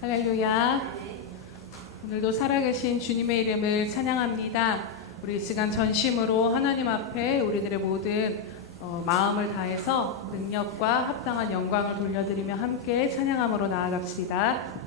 할렐루야. 오늘도 살아계신 주님의 이름을 찬양합니다. 우리 시간 전심으로 하나님 앞에 우리들의 모든 마음을 다해서 능력과 합당한 영광을 돌려드리며 함께 찬양함으로 나아갑시다.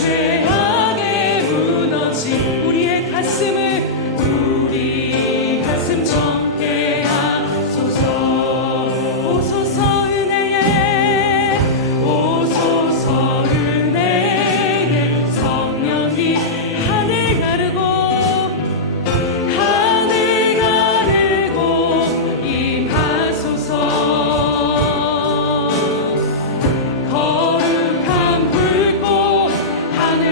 죄악에 무너진 우리의 가슴을 우리 가슴 정케 하소서. 오소서 은혜에 오소서 은혜에 성령이 하늘 가르고 임하소서. 거룩한 불꽃 하늘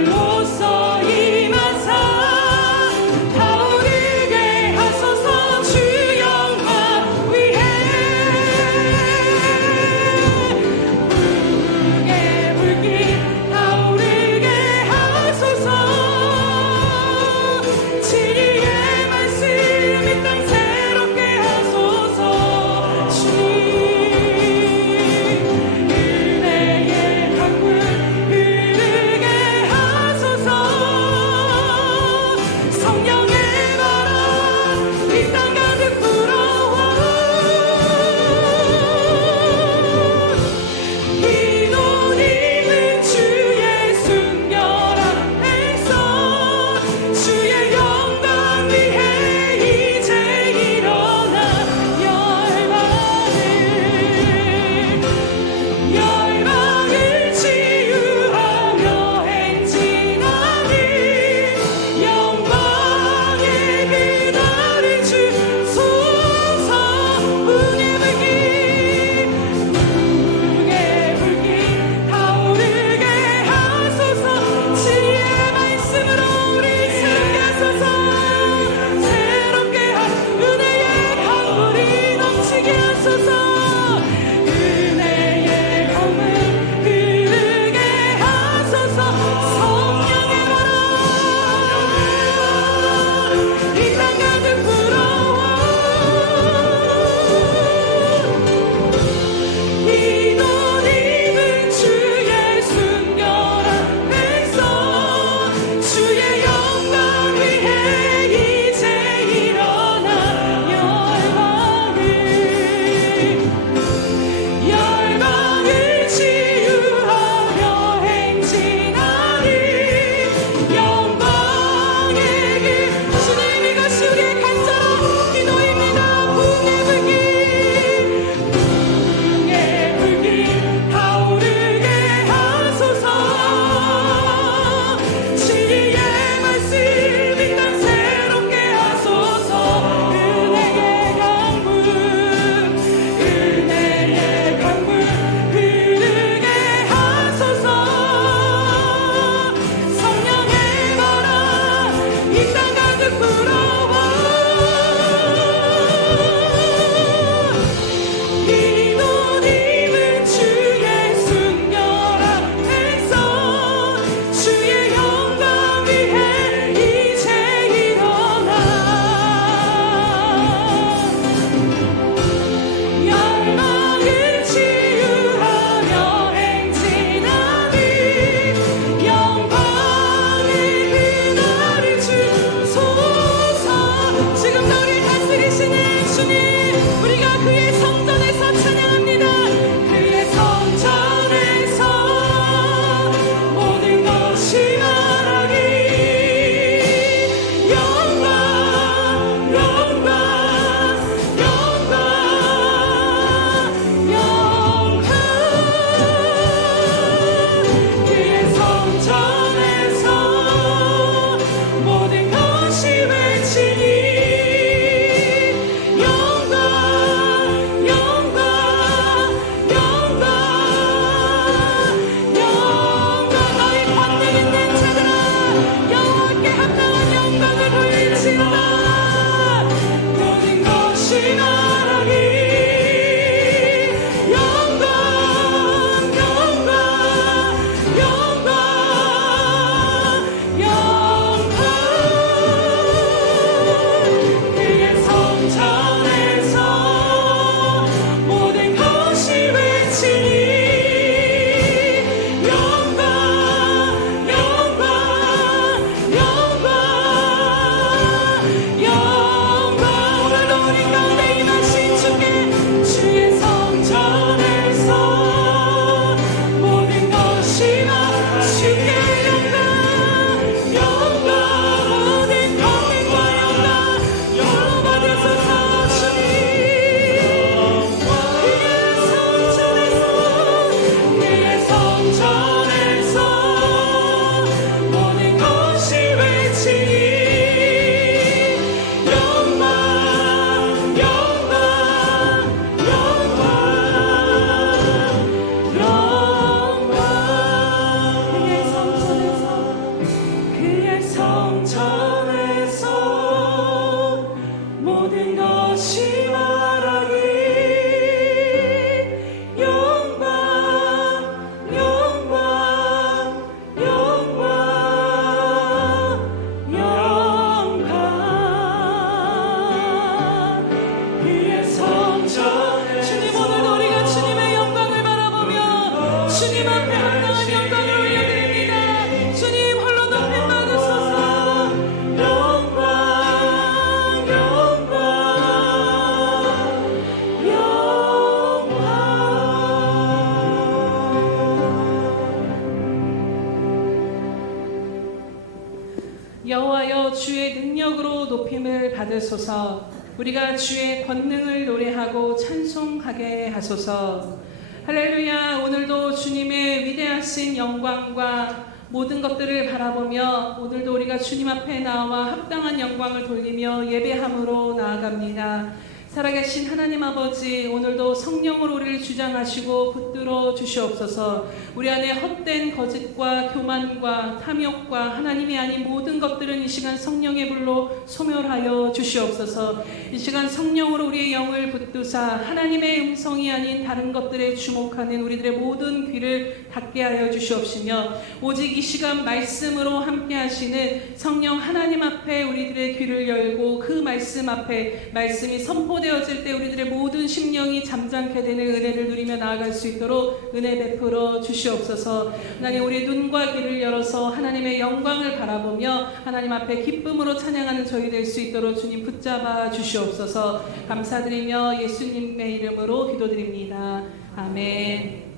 여호와여 주의 능력으로 높임을 받으소서. 우리가 주의 권능을 노래하고 찬송하게 하소서. 할렐루야. 오늘도 주님의 위대하신 영광과 모든 것들을 바라보며 오늘도 우리가 주님 앞에 나와 합당한 영광을 돌리며 예배함으로 나아갑니다. 살아계신 하나님 아버지, 오늘도 성령으로 우리를 주장하시고 붙들어 주시옵소서. 우리 안에 헛된 거짓과 교만과 탐욕과 하나님이 아닌 모든 것들은 이 시간 성령의 불로 소멸하여 주시옵소서. 이 시간 성령으로 우리의 영을 붙드사 하나님의 음성이 아닌 다른 것들에 주목하는 우리들의 모든 귀를 닫게 하여 주시옵시며, 오직 이 시간 말씀으로 함께 하시는 성령 하나님 앞에 우리들의 귀를 열고 그 말씀 앞에 말씀이 선포되어질 때 우리들의 모든 심령이 잠잠케 되는 은혜를 누리며 나아갈 수 있도록 은혜 베풀어 주시옵소서. 하나님, 우리의 눈과 귀를 열어서 하나님의 영광을 바라보며 하나님 앞에 기쁨으로 찬양하는 저희 될 수 있도록 주님 붙잡아 주시옵소서. 감사드리며 예수님의 이름으로 기도드립니다. 아멘.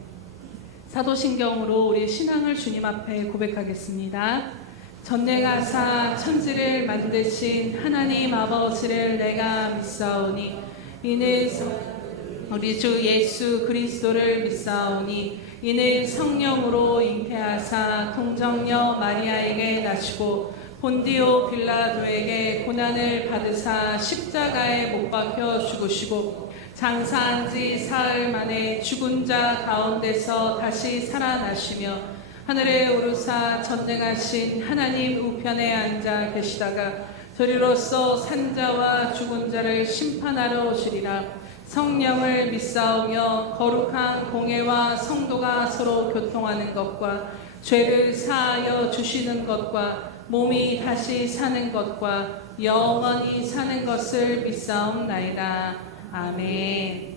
사도신경으로 우리 신앙을 주님 앞에 고백하겠습니다. 전능하사 천지를 만드신 하나님 아버지를 내가 믿사오니 이는 우리 주 예수 그리스도를 믿사오니 이는 성령으로 잉태하사 동정녀 마리아에게 나시고 본디오 빌라도에게 고난을 받으사 십자가에 못 박혀 죽으시고 장사한 지 사흘 만에 죽은 자 가운데서 다시 살아나시며 하늘에 오르사 전능하신 하나님 우편에 앉아 계시다가 저리로서 산자와 죽은 자를 심판하러 오시리라. 성령을 믿사오며 거룩한 공회와 성도가 서로 교통하는 것과 죄를 사하여 주시는 것과 몸이 다시 사는 것과 영원히 사는 것을 믿사옵나이다. 아멘.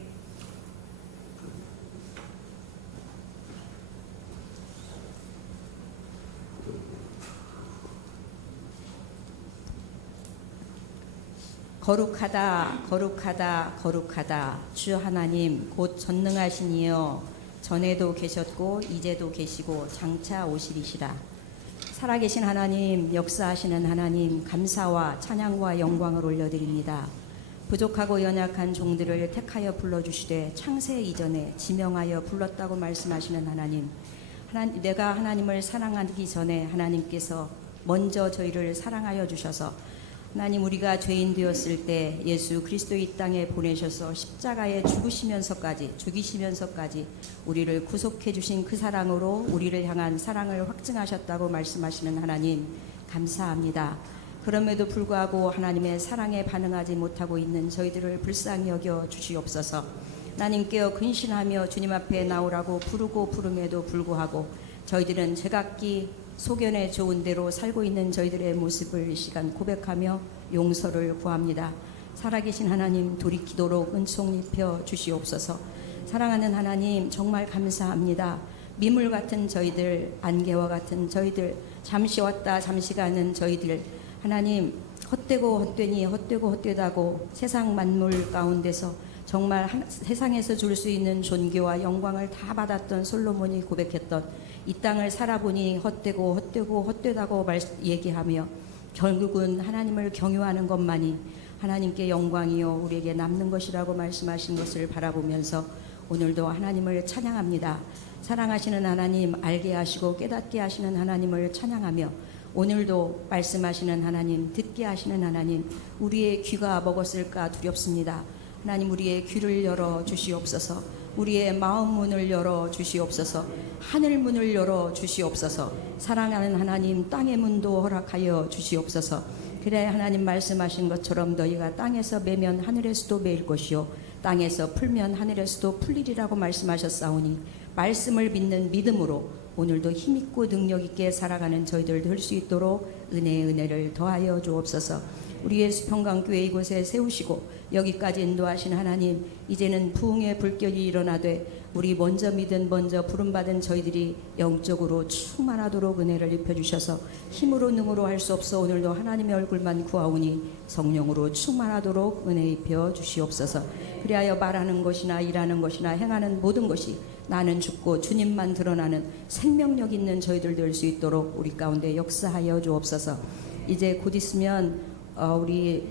거룩하다 거룩하다 거룩하다 주 하나님 곧 전능하신 이여, 전에도 계셨고 이제도 계시고 장차 오시리시라. 살아계신 하나님, 역사하시는 하나님, 감사와 찬양과 영광을 올려드립니다. 부족하고 연약한 종들을 택하여 불러주시되 창세 이전에 지명하여 불렀다고 말씀하시는 하나님, 내가 하나님을 사랑하기 전에 하나님께서 먼저 저희를 사랑하여 주셔서 하나님, 우리가 죄인 되었을 때 예수 그리스도 이 땅에 보내셔서 십자가에 죽이시면서까지 우리를 구속해 주신 그 사랑으로 우리를 향한 사랑을 확증하셨다고 말씀하시는 하나님, 감사합니다. 그럼에도 불구하고 하나님의 사랑에 반응하지 못하고 있는 저희들을 불쌍히 여겨 주시옵소서. 하나님께어 근신하며 주님 앞에 나오라고 부름에도 불구하고 저희들은 제각기 소견에 좋은 대로 살고 있는 저희들의 모습을 이 시간 고백하며 용서를 구합니다. 살아계신 하나님, 돌이키도록 은총 입혀 주시옵소서. 사랑하는 하나님, 정말 감사합니다. 미물 같은 저희들, 안개와 같은 저희들, 잠시 왔다 잠시 가는 저희들, 하나님, 헛되고 헛되니 헛되고 헛되다고 세상 만물 가운데서 정말 세상에서 줄 수 있는 존귀와 영광을 다 받았던 솔로몬이 고백했던 이 땅을 살아보니 헛되고 헛되고 헛되다고 얘기하며 결국은 하나님을 경유하는 것만이 하나님께 영광이요 우리에게 남는 것이라고 말씀하신 것을 바라보면서 오늘도 하나님을 찬양합니다. 사랑하시는 하나님, 알게 하시고 깨닫게 하시는 하나님을 찬양하며 오늘도 말씀하시는 하나님, 듣게 하시는 하나님, 우리의 귀가 먹었을까 두렵습니다. 하나님, 우리의 귀를 열어 주시옵소서. 우리의 마음 문을 열어 주시옵소서. 하늘 문을 열어 주시옵소서. 사랑하는 하나님, 땅의 문도 허락하여 주시옵소서. 그래 하나님 말씀하신 것처럼 너희가 땅에서 매면 하늘에서도 매일 것이요 땅에서 풀면 하늘에서도 풀리리라고 말씀하셨사오니 말씀을 믿는 믿음으로 오늘도 힘있고 능력있게 살아가는 저희들 될 수 있도록 은혜를 더하여 주옵소서. 우리 예수평강교회 이곳에 세우시고 여기까지 인도하신 하나님, 이제는 부흥의 불결이 일어나되 우리 먼저 믿은 먼저 부름받은 저희들이 영적으로 충만하도록 은혜를 입혀주셔서 힘으로 능으로 할 수 없어 오늘도 하나님의 얼굴만 구하오니 성령으로 충만하도록 은혜 입혀 주시옵소서. 그리하여 말하는 것이나 일하는 것이나 행하는 모든 것이 나는 죽고 주님만 드러나는 생명력 있는 저희들 될 수 있도록 우리 가운데 역사하여 주옵소서. 이제 곧 있으면 우리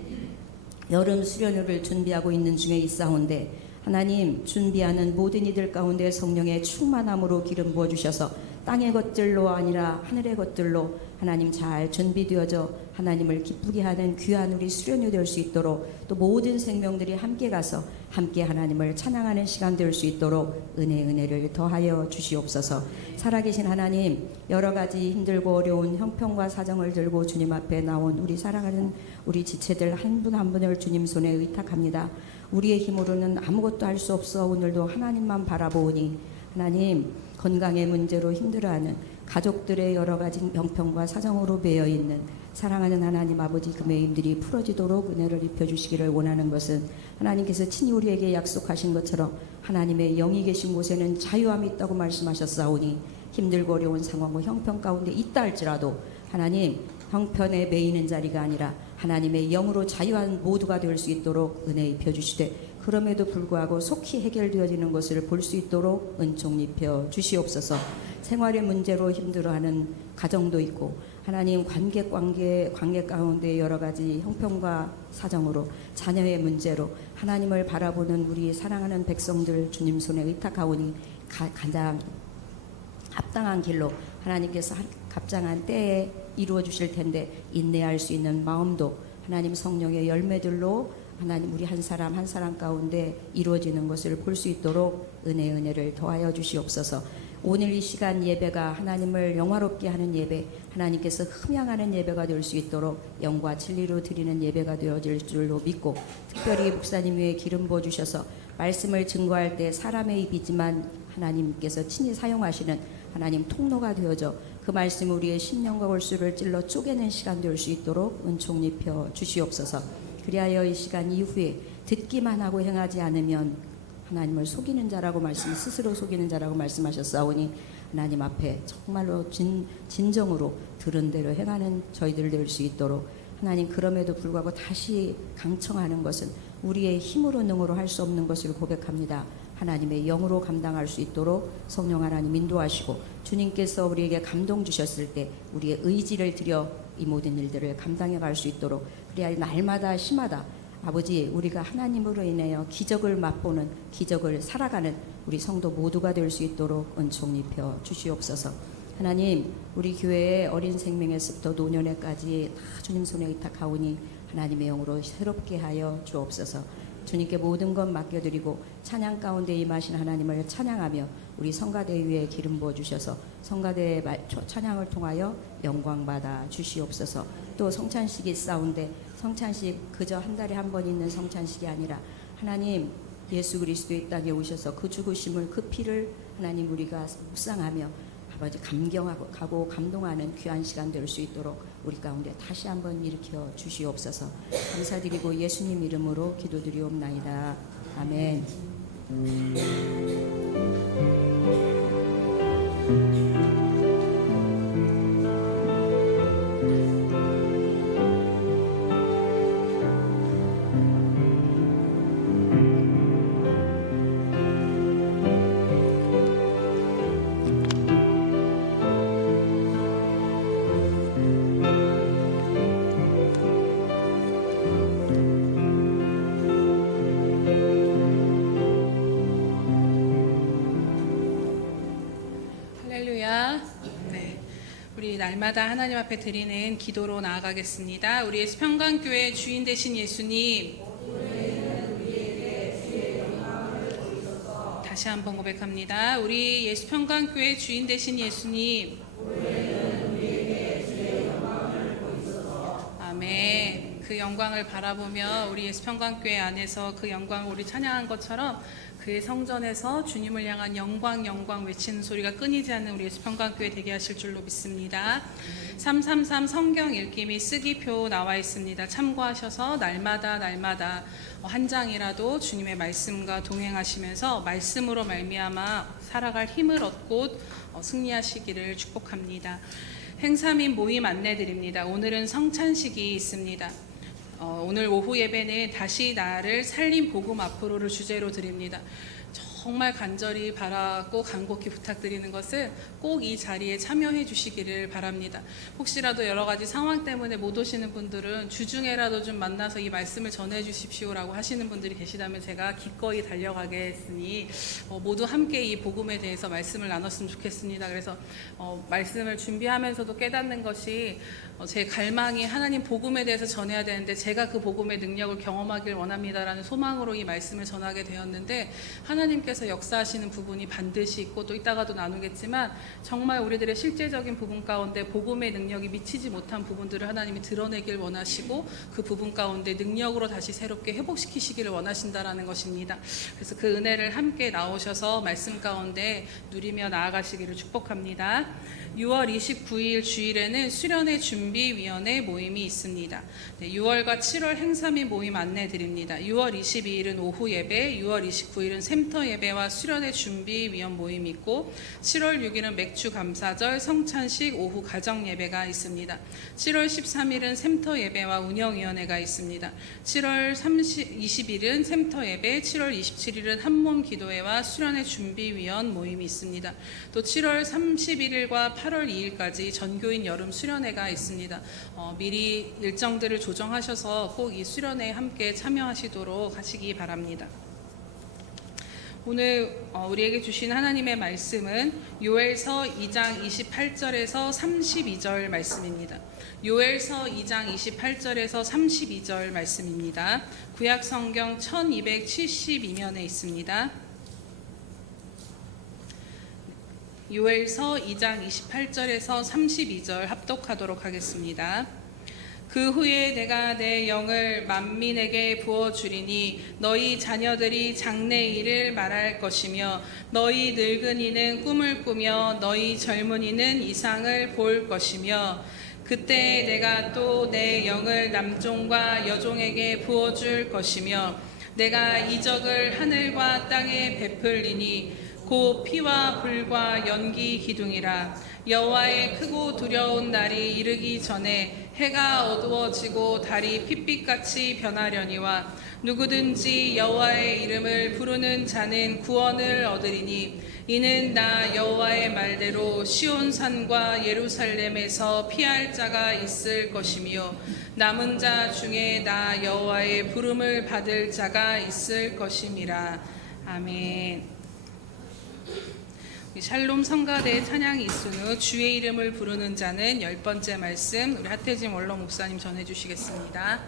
여름 수련회를 준비하고 있는 중에 있사온데 하나님 준비하는 모든 이들 가운데 성령의 충만함으로 기름 부어주셔서 땅의 것들로 아니라 하늘의 것들로 하나님 잘 준비되어져 하나님을 기쁘게 하는 귀한 우리 수련회 될 수 있도록 또 모든 생명들이 함께 가서 함께 하나님을 찬양하는 시간 될 수 있도록 은혜를 더하여 주시옵소서. 살아계신 하나님, 여러 가지 힘들고 어려운 형편과 사정을 들고 주님 앞에 나온 우리 사랑하는 우리 지체들 한 분 한 분을 주님 손에 의탁합니다. 우리의 힘으로는 아무것도 할 수 없어 오늘도 하나님만 바라보니 하나님, 건강의 문제로 힘들어하는 가족들의 여러 가지 병편과 사정으로 매여 있는 사랑하는 하나님 아버지 그 매임들이 풀어지도록 은혜를 입혀주시기를 원하는 것은 하나님께서 친히 우리에게 약속하신 것처럼 하나님의 영이 계신 곳에는 자유함이 있다고 말씀하셨사오니 힘들고 어려운 상황과 형편 가운데 있다 할지라도 하나님 형편에 매이는 자리가 아니라 하나님의 영으로 자유한 모두가 될 수 있도록 은혜 입혀주시되 그럼에도 불구하고 속히 해결되어지는 것을 볼 수 있도록 은총 입혀 주시옵소서. 생활의 문제로 힘들어하는 가정도 있고 하나님 관계 가운데 여러 가지 형편과 사정으로 자녀의 문제로 하나님을 바라보는 우리 사랑하는 백성들 주님 손에 의탁하오니 가장 합당한 길로 하나님께서 갑장한 때에 이루어 주실 텐데 인내할 수 있는 마음도 하나님 성령의 열매들로 하나님 우리 한 사람 한 사람 가운데 이루어지는 것을 볼 수 있도록 은혜를 더하여 주시옵소서. 오늘 이 시간 예배가 하나님을 영화롭게 하는 예배, 하나님께서 흠양하는 예배가 될 수 있도록 영과 진리로 드리는 예배가 되어질 줄로 믿고 특별히 목사님 위에 기름 부어주셔서 말씀을 증거할 때 사람의 입이지만 하나님께서 친히 사용하시는 하나님 통로가 되어져 그 말씀 우리의 심령과 골수를 찔러 쪼개는 시간 될 수 있도록 은총 입혀 주시옵소서. 그리하여 이 시간 이후에 듣기만 하고 행하지 않으면 하나님을 속이는 자라고 스스로 속이는 자라고 말씀하셨사오니 하나님 앞에 정말로 진정으로 들은 대로 행하는 저희들 될 수 있도록 하나님 그럼에도 불구하고 다시 강청하는 것은 우리의 힘으로 능으로 할 수 없는 것을 고백합니다. 하나님의 영으로 감당할 수 있도록 성령 하나님 인도하시고 주님께서 우리에게 감동 주셨을 때 우리의 의지를 들여 이 모든 일들을 감당해 갈 수 있도록 그래야 날마다 시마다 아버지 우리가 하나님으로 인하여 기적을 맛보는 기적을 살아가는 우리 성도 모두가 될 수 있도록 은총 입혀 주시옵소서. 하나님 우리 교회의 어린 생명에서부터 노년에까지 다 주님 손에 의탁하오니 하나님의 영으로 새롭게 하여 주옵소서. 주님께 모든 것 맡겨드리고 찬양 가운데 임하신 하나님을 찬양하며 우리 성가대 위에 기름 부어주셔서 성가대의 찬양을 통하여 영광받아 주시옵소서. 또 성찬식이 있사온데 성찬식 그저 한 달에 한 번 있는 성찬식이 아니라 하나님 예수 그리스도 이 땅에 오셔서 그 죽으심을 그 피를 하나님 우리가 묵상하며 아버지 감격하고 감동하는 귀한 시간 될 수 있도록 우리 가운데 다시 한번 일으켜 주시옵소서. 감사드리고 예수님 이름으로 기도드리옵나이다. 아멘. 우리 날마다 하나님 앞에 드리는 기도로 나아가겠습니다. 우리 예수평강교회 주인 되신 예수님, 다시 한번 고백합니다. 우리 예수평강교회 주인 되신 예수님, 아멘. 그 영광을 바라보며 우리 예수평강교회 안에서 그 영광을 우리 찬양한 것처럼 그의 성전에서 주님을 향한 영광 영광 외치는 소리가 끊이지 않는 우리 예수평강교회 되게 하실 줄로 믿습니다. 333 성경 읽기 및 쓰기표 나와 있습니다. 참고하셔서 날마다 한 장이라도 주님의 말씀과 동행하시면서 말씀으로 말미암아 살아갈 힘을 얻고 승리하시기를 축복합니다. 행사 및 모임 안내드립니다. 오늘은 성찬식이 있습니다. 오늘 오후 예배는 다시 나를 살린 복음 앞으로를 주제로 드립니다. 정말 간절히 바라고 간곡히 부탁드리는 것은 꼭 이 자리에 참여해 주시기를 바랍니다. 혹시라도 여러 가지 상황 때문에 못 오시는 분들은 주중에라도 좀 만나서 이 말씀을 전해 주십시오라고 하시는 분들이 계시다면 제가 기꺼이 달려가겠으니 모두 함께 이 복음에 대해서 말씀을 나눴으면 좋겠습니다. 그래서 말씀을 준비하면서도 깨닫는 것이 제 갈망이 하나님 복음에 대해서 전해야 되는데 제가 그 복음의 능력을 경험하길 원합니다라는 소망으로 이 말씀을 전하게 되었는데, 하나님께서 역사하시는 부분이 반드시 있고 또 이따가도 나누겠지만 정말 우리들의 실제적인 부분 가운데 복음의 능력이 미치지 못한 부분들을 하나님이 드러내길 원하시고 그 부분 가운데 능력으로 다시 새롭게 회복시키시기를 원하신다라는 것입니다. 그래서 그 은혜를 함께 나오셔서 말씀 가운데 누리며 나아가시기를 축복합니다. 6월 29일 주일에는 수련회 준비위원회 모임이 있습니다. 6월과 7월 행사 및 모임 안내 드립니다. 6월 22일은 오후 예배, 6월 29일은 샘터 예배와 수련회 준비위원 모임이 있고, 7월 6일은 맥주 감사절, 성찬식, 오후 가정 예배가 있습니다. 7월 13일은 샘터 예배와 운영위원회가 있습니다. 7월 20일은 샘터 예배, 7월 27일은 한몸 기도회와 수련회 준비위원 모임이 있습니다. 또 7월 31일과 8월 2일까지 전교인 여름 수련회가 있습니다. 미리 일정들을 조정하셔서 꼭 이 수련회에 함께 참여하시도록 하시기 바랍니다. 오늘 우리에게 주신 하나님의 말씀은 요엘서 2장 28절에서 32절 말씀입니다. 요엘서 2장 28절에서 32절 말씀입니다. 구약 성경 1272면에 있습니다. 요엘서 2장 28절에서 32절 합독하도록 하겠습니다. 그 후에 내가 내 영을 만민에게 부어주리니 너희 자녀들이 장래일을 말할 것이며 너희 늙은이는 꿈을 꾸며 너희 젊은이는 이상을 볼 것이며 그때 내가 또 내 영을 남종과 여종에게 부어줄 것이며 내가 이적을 하늘과 땅에 베풀리니 곧 피와 불과 연기 기둥이라. 여호와의 크고 두려운 날이 이르기 전에 해가 어두워지고 달이 핏빛같이 변하려니와 누구든지 여호와의 이름을 부르는 자는 구원을 얻으리니 이는 나 여호와의 말대로 시온산과 예루살렘에서 피할 자가 있을 것이며 남은 자 중에 나 여호와의 부름을 받을 자가 있을 것임이라. 아멘. 샬롬 성가대 찬양이 있은 후 주의 이름을 부르는 자는 10번째 말씀 우리 하태진 원로 목사님 전해주시겠습니다.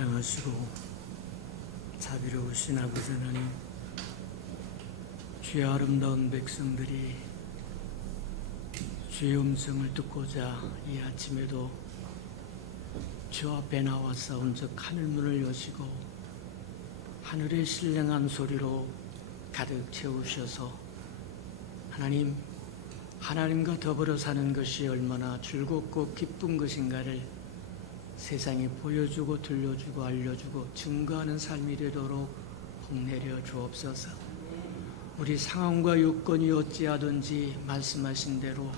사랑하시고 자비로우신 아버지 하나님, 주의 아름다운 백성들이 주의 음성을 듣고자 이 아침에도 주 앞에 나와 싸운즉 하늘문을 여시고 하늘의 신령한 소리로 가득 채우셔서 하나님, 하나님과 더불어 사는 것이 얼마나 즐겁고 기쁜 것인가를 세상에 보여주고 들려주고 알려주고 증거하는 삶이 되도록 복내려 주옵소서. 우리 상황과 요건이 어찌하든지 말씀하신 대로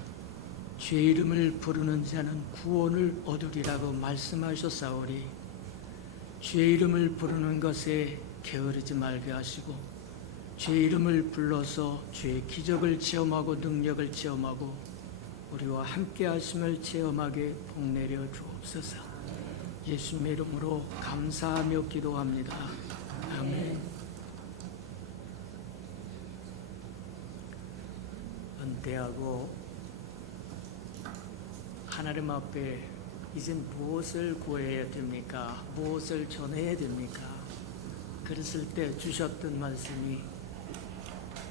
주의 이름을 부르는 자는 구원을 얻으리라고 말씀하셨사오니 주의 이름을 부르는 것에 게으르지 말게 하시고 주의 이름을 불러서 주의 기적을 체험하고 능력을 체험하고 우리와 함께 하심을 체험하게 복내려 주옵소서. 예수님의 이름으로 감사하며 기도합니다. 아멘. 은퇴하고 하나님 앞에 이제 무엇을 구해야 됩니까? 무엇을 전해야 됩니까? 그랬을 때 주셨던 말씀이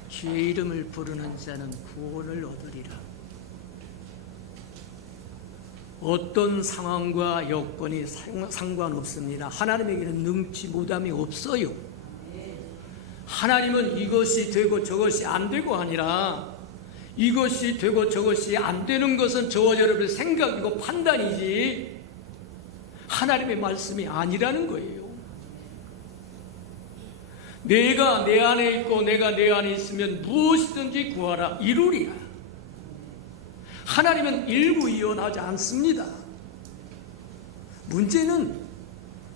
주의 이름을 부르는 자는 구원을 얻으리라. 어떤 상황과 여건이 상관없습니다. 하나님에게는 능치 못함이 없어요. 하나님은 이것이 되고 저것이 안 되고 아니라 이것이 되고 저것이 안 되는 것은 저와 여러분의 생각이고 판단이지 하나님의 말씀이 아니라는 거예요. 내가 내 안에 있고 내가 내 안에 있으면 무엇이든지 구하라 이루리라. 하나님은 일구이연하지 않습니다. 문제는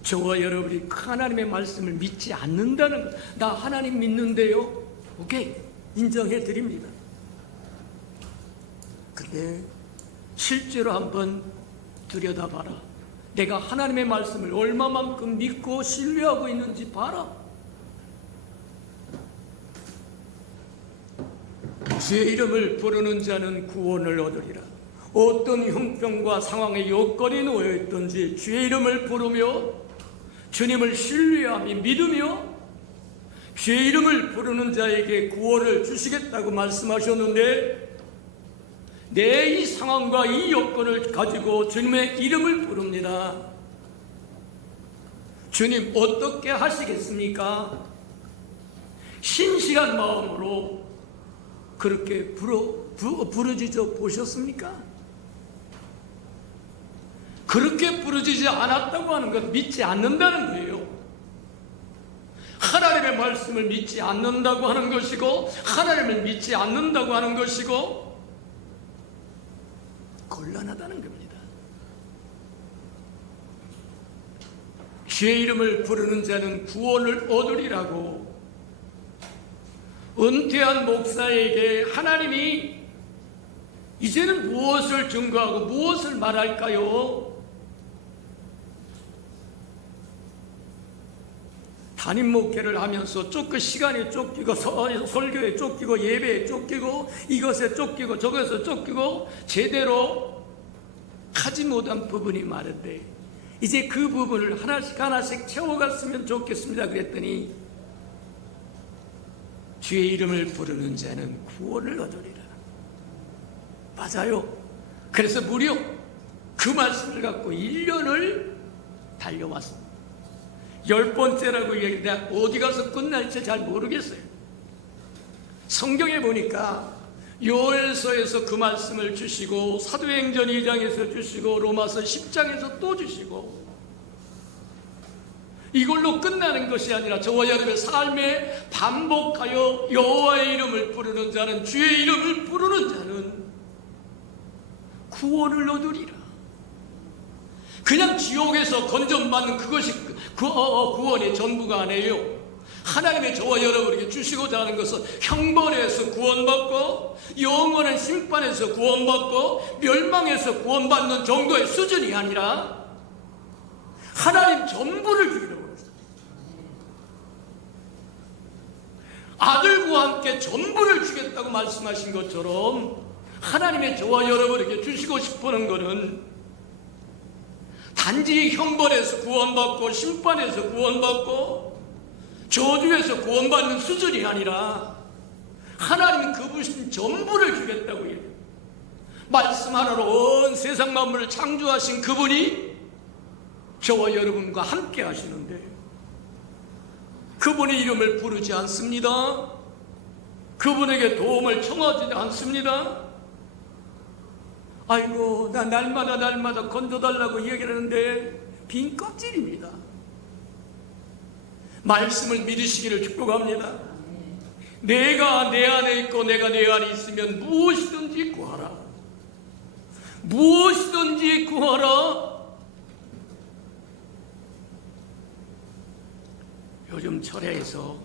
저와 여러분이 하나님의 말씀을 믿지 않는다는 것. 나 하나님 믿는데요. 오케이, 인정해 드립니다. 근데 실제로 한번 들여다봐라. 내가 하나님의 말씀을 얼마만큼 믿고 신뢰하고 있는지 봐라. 주의 이름을 부르는 자는 구원을 얻으리라. 어떤 형편과 상황의 여건이 놓여있든지 주의 이름을 부르며 주님을 신뢰하며 믿으며 주의 이름을 부르는 자에게 구원을 주시겠다고 말씀하셨는데 내 이 상황과 이 여건을 가지고 주님의 이름을 부릅니다. 주님 어떻게 하시겠습니까? 신실한 마음으로 그렇게 부르짖어 보셨습니까? 그렇게 부르짖지 않았다고 하는 건 믿지 않는다는 거예요. 하나님의 말씀을 믿지 않는다고 하는 것이고 하나님을 믿지 않는다고 하는 것이고 곤란하다는 겁니다. 주의 이름을 부르는 자는 구원을 얻으리라고 은퇴한 목사에게 하나님이 이제는 무엇을 증거하고 무엇을 말할까요? 담임 목회를 하면서 시간에 쫓기고 설교에 쫓기고 예배에 쫓기고 이것에 쫓기고 저것에 쫓기고 제대로 하지 못한 부분이 많은데 이제 그 부분을 하나씩 채워갔으면 좋겠습니다. 그랬더니 주의 이름을 부르는 자는 구원을 얻으리라. 맞아요. 그래서 무려 그 말씀을 갖고 1년을 달려왔습니다. 10번째라고 얘기했는데 어디 가서 끝날지 잘 모르겠어요. 성경에 보니까 요엘서에서 그 말씀을 주시고 사도행전 2장에서 주시고 로마서 10장에서 또 주시고 이걸로 끝나는 것이 아니라 저와 여러분의 삶에 반복하여 여호와의 이름을 부르는 자는 주의 이름을 부르는 자는 구원을 얻으리라. 그냥 지옥에서 건전받는 그것이 구원의 전부가 아니에요. 하나님의 저와 여러분에게 주시고자 하는 것은 형벌에서 구원받고 영원한 심판에서 구원받고 멸망에서 구원받는 정도의 수준이 아니라 하나님 전부를 주기로 했어요. 아들과 함께 전부를 주겠다고 말씀하신 것처럼 하나님의 저와 여러분에게 주시고 싶어하는 것은 단지 형벌에서 구원받고 심판에서 구원받고 저주에서 구원받는 수준이 아니라 하나님은 그분이 전부를 주겠다고 해요. 말씀 하나로 온 세상 만물을 창조하신 그분이 저와 여러분과 함께 하시는데 그분의 이름을 부르지 않습니다. 그분에게 도움을 청하지 않습니다. 아이고, 나 날마다 건져달라고 얘기를 하는데 빈 껍질입니다. 말씀을 믿으시기를 축복합니다. 내가 내 안에 있고 내가 내 안에 있으면 무엇이든지 구하라. 무엇이든지 구하라. 요즘 철야에서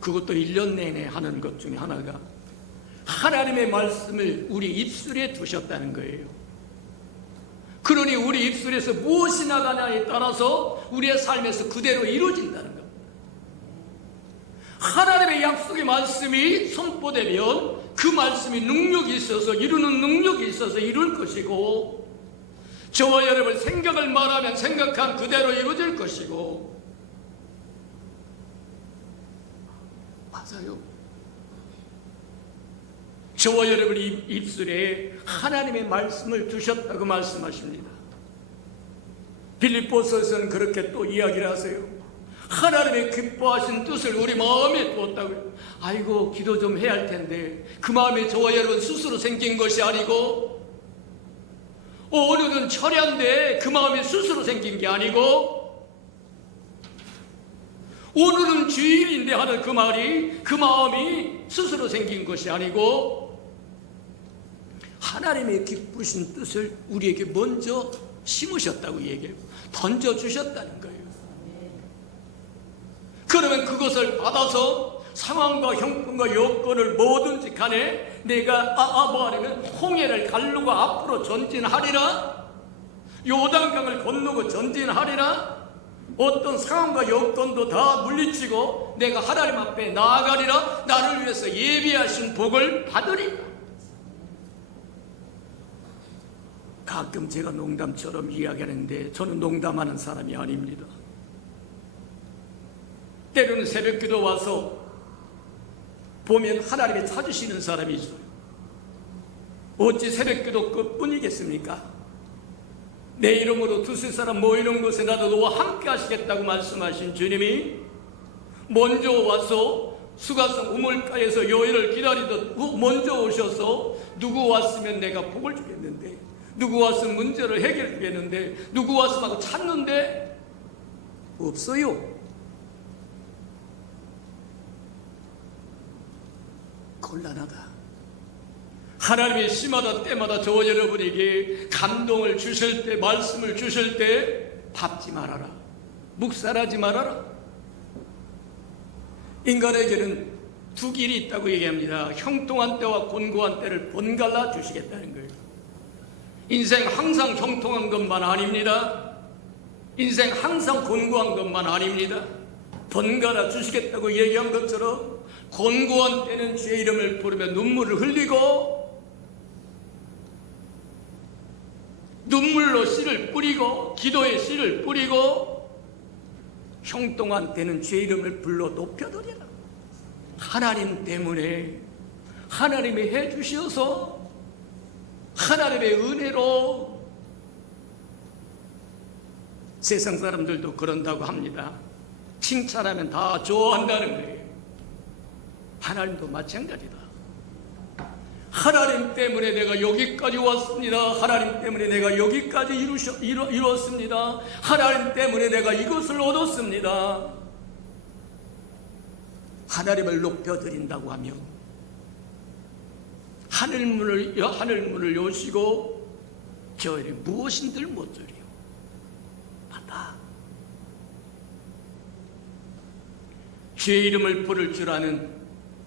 그것도 1년 내내 하는 것 중에 하나가 하나님의 말씀을 우리 입술에 두셨다는 거예요. 그러니 우리 입술에서 무엇이 나가냐에 따라서 우리의 삶에서 그대로 이루어진다는 겁니다. 하나님의 약속의 말씀이 선포되면 그 말씀이 능력이 있어서 이루는 능력이 있어서 이룰 것이고 저와 여러분 생각을 말하면 생각한 그대로 이루어질 것이고 맞아요. 저와 여러분이 입술에 하나님의 말씀을 두셨다고 말씀하십니다. 빌립보서에서는 그렇게 또 이야기를 하세요. 하나님의 기뻐하신 뜻을 우리 마음에 두었다고요. 아이고 기도 좀 해야 할 텐데 그 마음이 저와 여러분 스스로 생긴 것이 아니고 오늘은 철야인데 그 마음이 스스로 생긴 게 아니고 오늘은 주일인데 하는 그 말이 그 마음이 스스로 생긴 것이 아니고 하나님의 기쁘신 뜻을 우리에게 먼저 심으셨다고 얘기해요. 던져주셨다는 거예요. 그러면 그것을 받아서 상황과 형편과 여건을 뭐든지 간에 내가 뭐 하려면 홍해를 가르고 앞으로 전진하리라, 요단강을 건너고 전진하리라, 어떤 상황과 여건도 다 물리치고 내가 하나님 앞에 나아가리라, 나를 위해서 예비하신 복을 받으리라. 가끔 제가 농담처럼 이야기하는데 저는 농담하는 사람이 아닙니다. 때로는 새벽기도 와서 보면 하나님이 찾으시는 사람이 있어요. 어찌 새벽기도 끝뿐이겠습니까? 내 이름으로 두세 사람 모이는 곳에 나도 너와 함께 하시겠다고 말씀하신 주님이 먼저 와서 수가성 우물가에서 여인을 기다리듯 먼저 오셔서 누구 왔으면 내가 복을 주겠는데, 누구 왔으면 문제를 해결해 주겠는데, 누구 왔으면 하고 찾는데 없어요. 곤란하다. 하나님의 시마다 때마다 저와 여러분에게 감동을 주실 때, 말씀을 주실 때 밟지 말아라, 묵살하지 말아라. 인간에게는 두 길이 있다고 얘기합니다. 형통한 때와 곤고한 때를 번갈아 주시겠다는 거예요. 인생 항상 형통한 것만 아닙니다. 인생 항상 곤고한 것만 아닙니다. 번갈아 주시겠다고 얘기한 것처럼 곤고한 때는 주의 이름을 부르며 눈물을 흘리고 눈물로 씨를 뿌리고 기도에 씨를 뿌리고, 형통한 때는 주의 이름을 불러 높여드리라. 하나님 때문에, 하나님이 해주셔서, 하나님의 은혜로. 세상 사람들도 그런다고 합니다. 칭찬하면 다 좋아한다는 거예요. 하나님도 마찬가지다. 하나님 때문에 내가 여기까지 왔습니다. 하나님 때문에 내가 여기까지 이루었습니다. 하나님 때문에 내가 이것을 얻었습니다. 하나님을 높여드린다고 하면 하늘문을 여시고 저희를 무엇인들 못 드려 받아. 주의 이름을 부를 줄 아는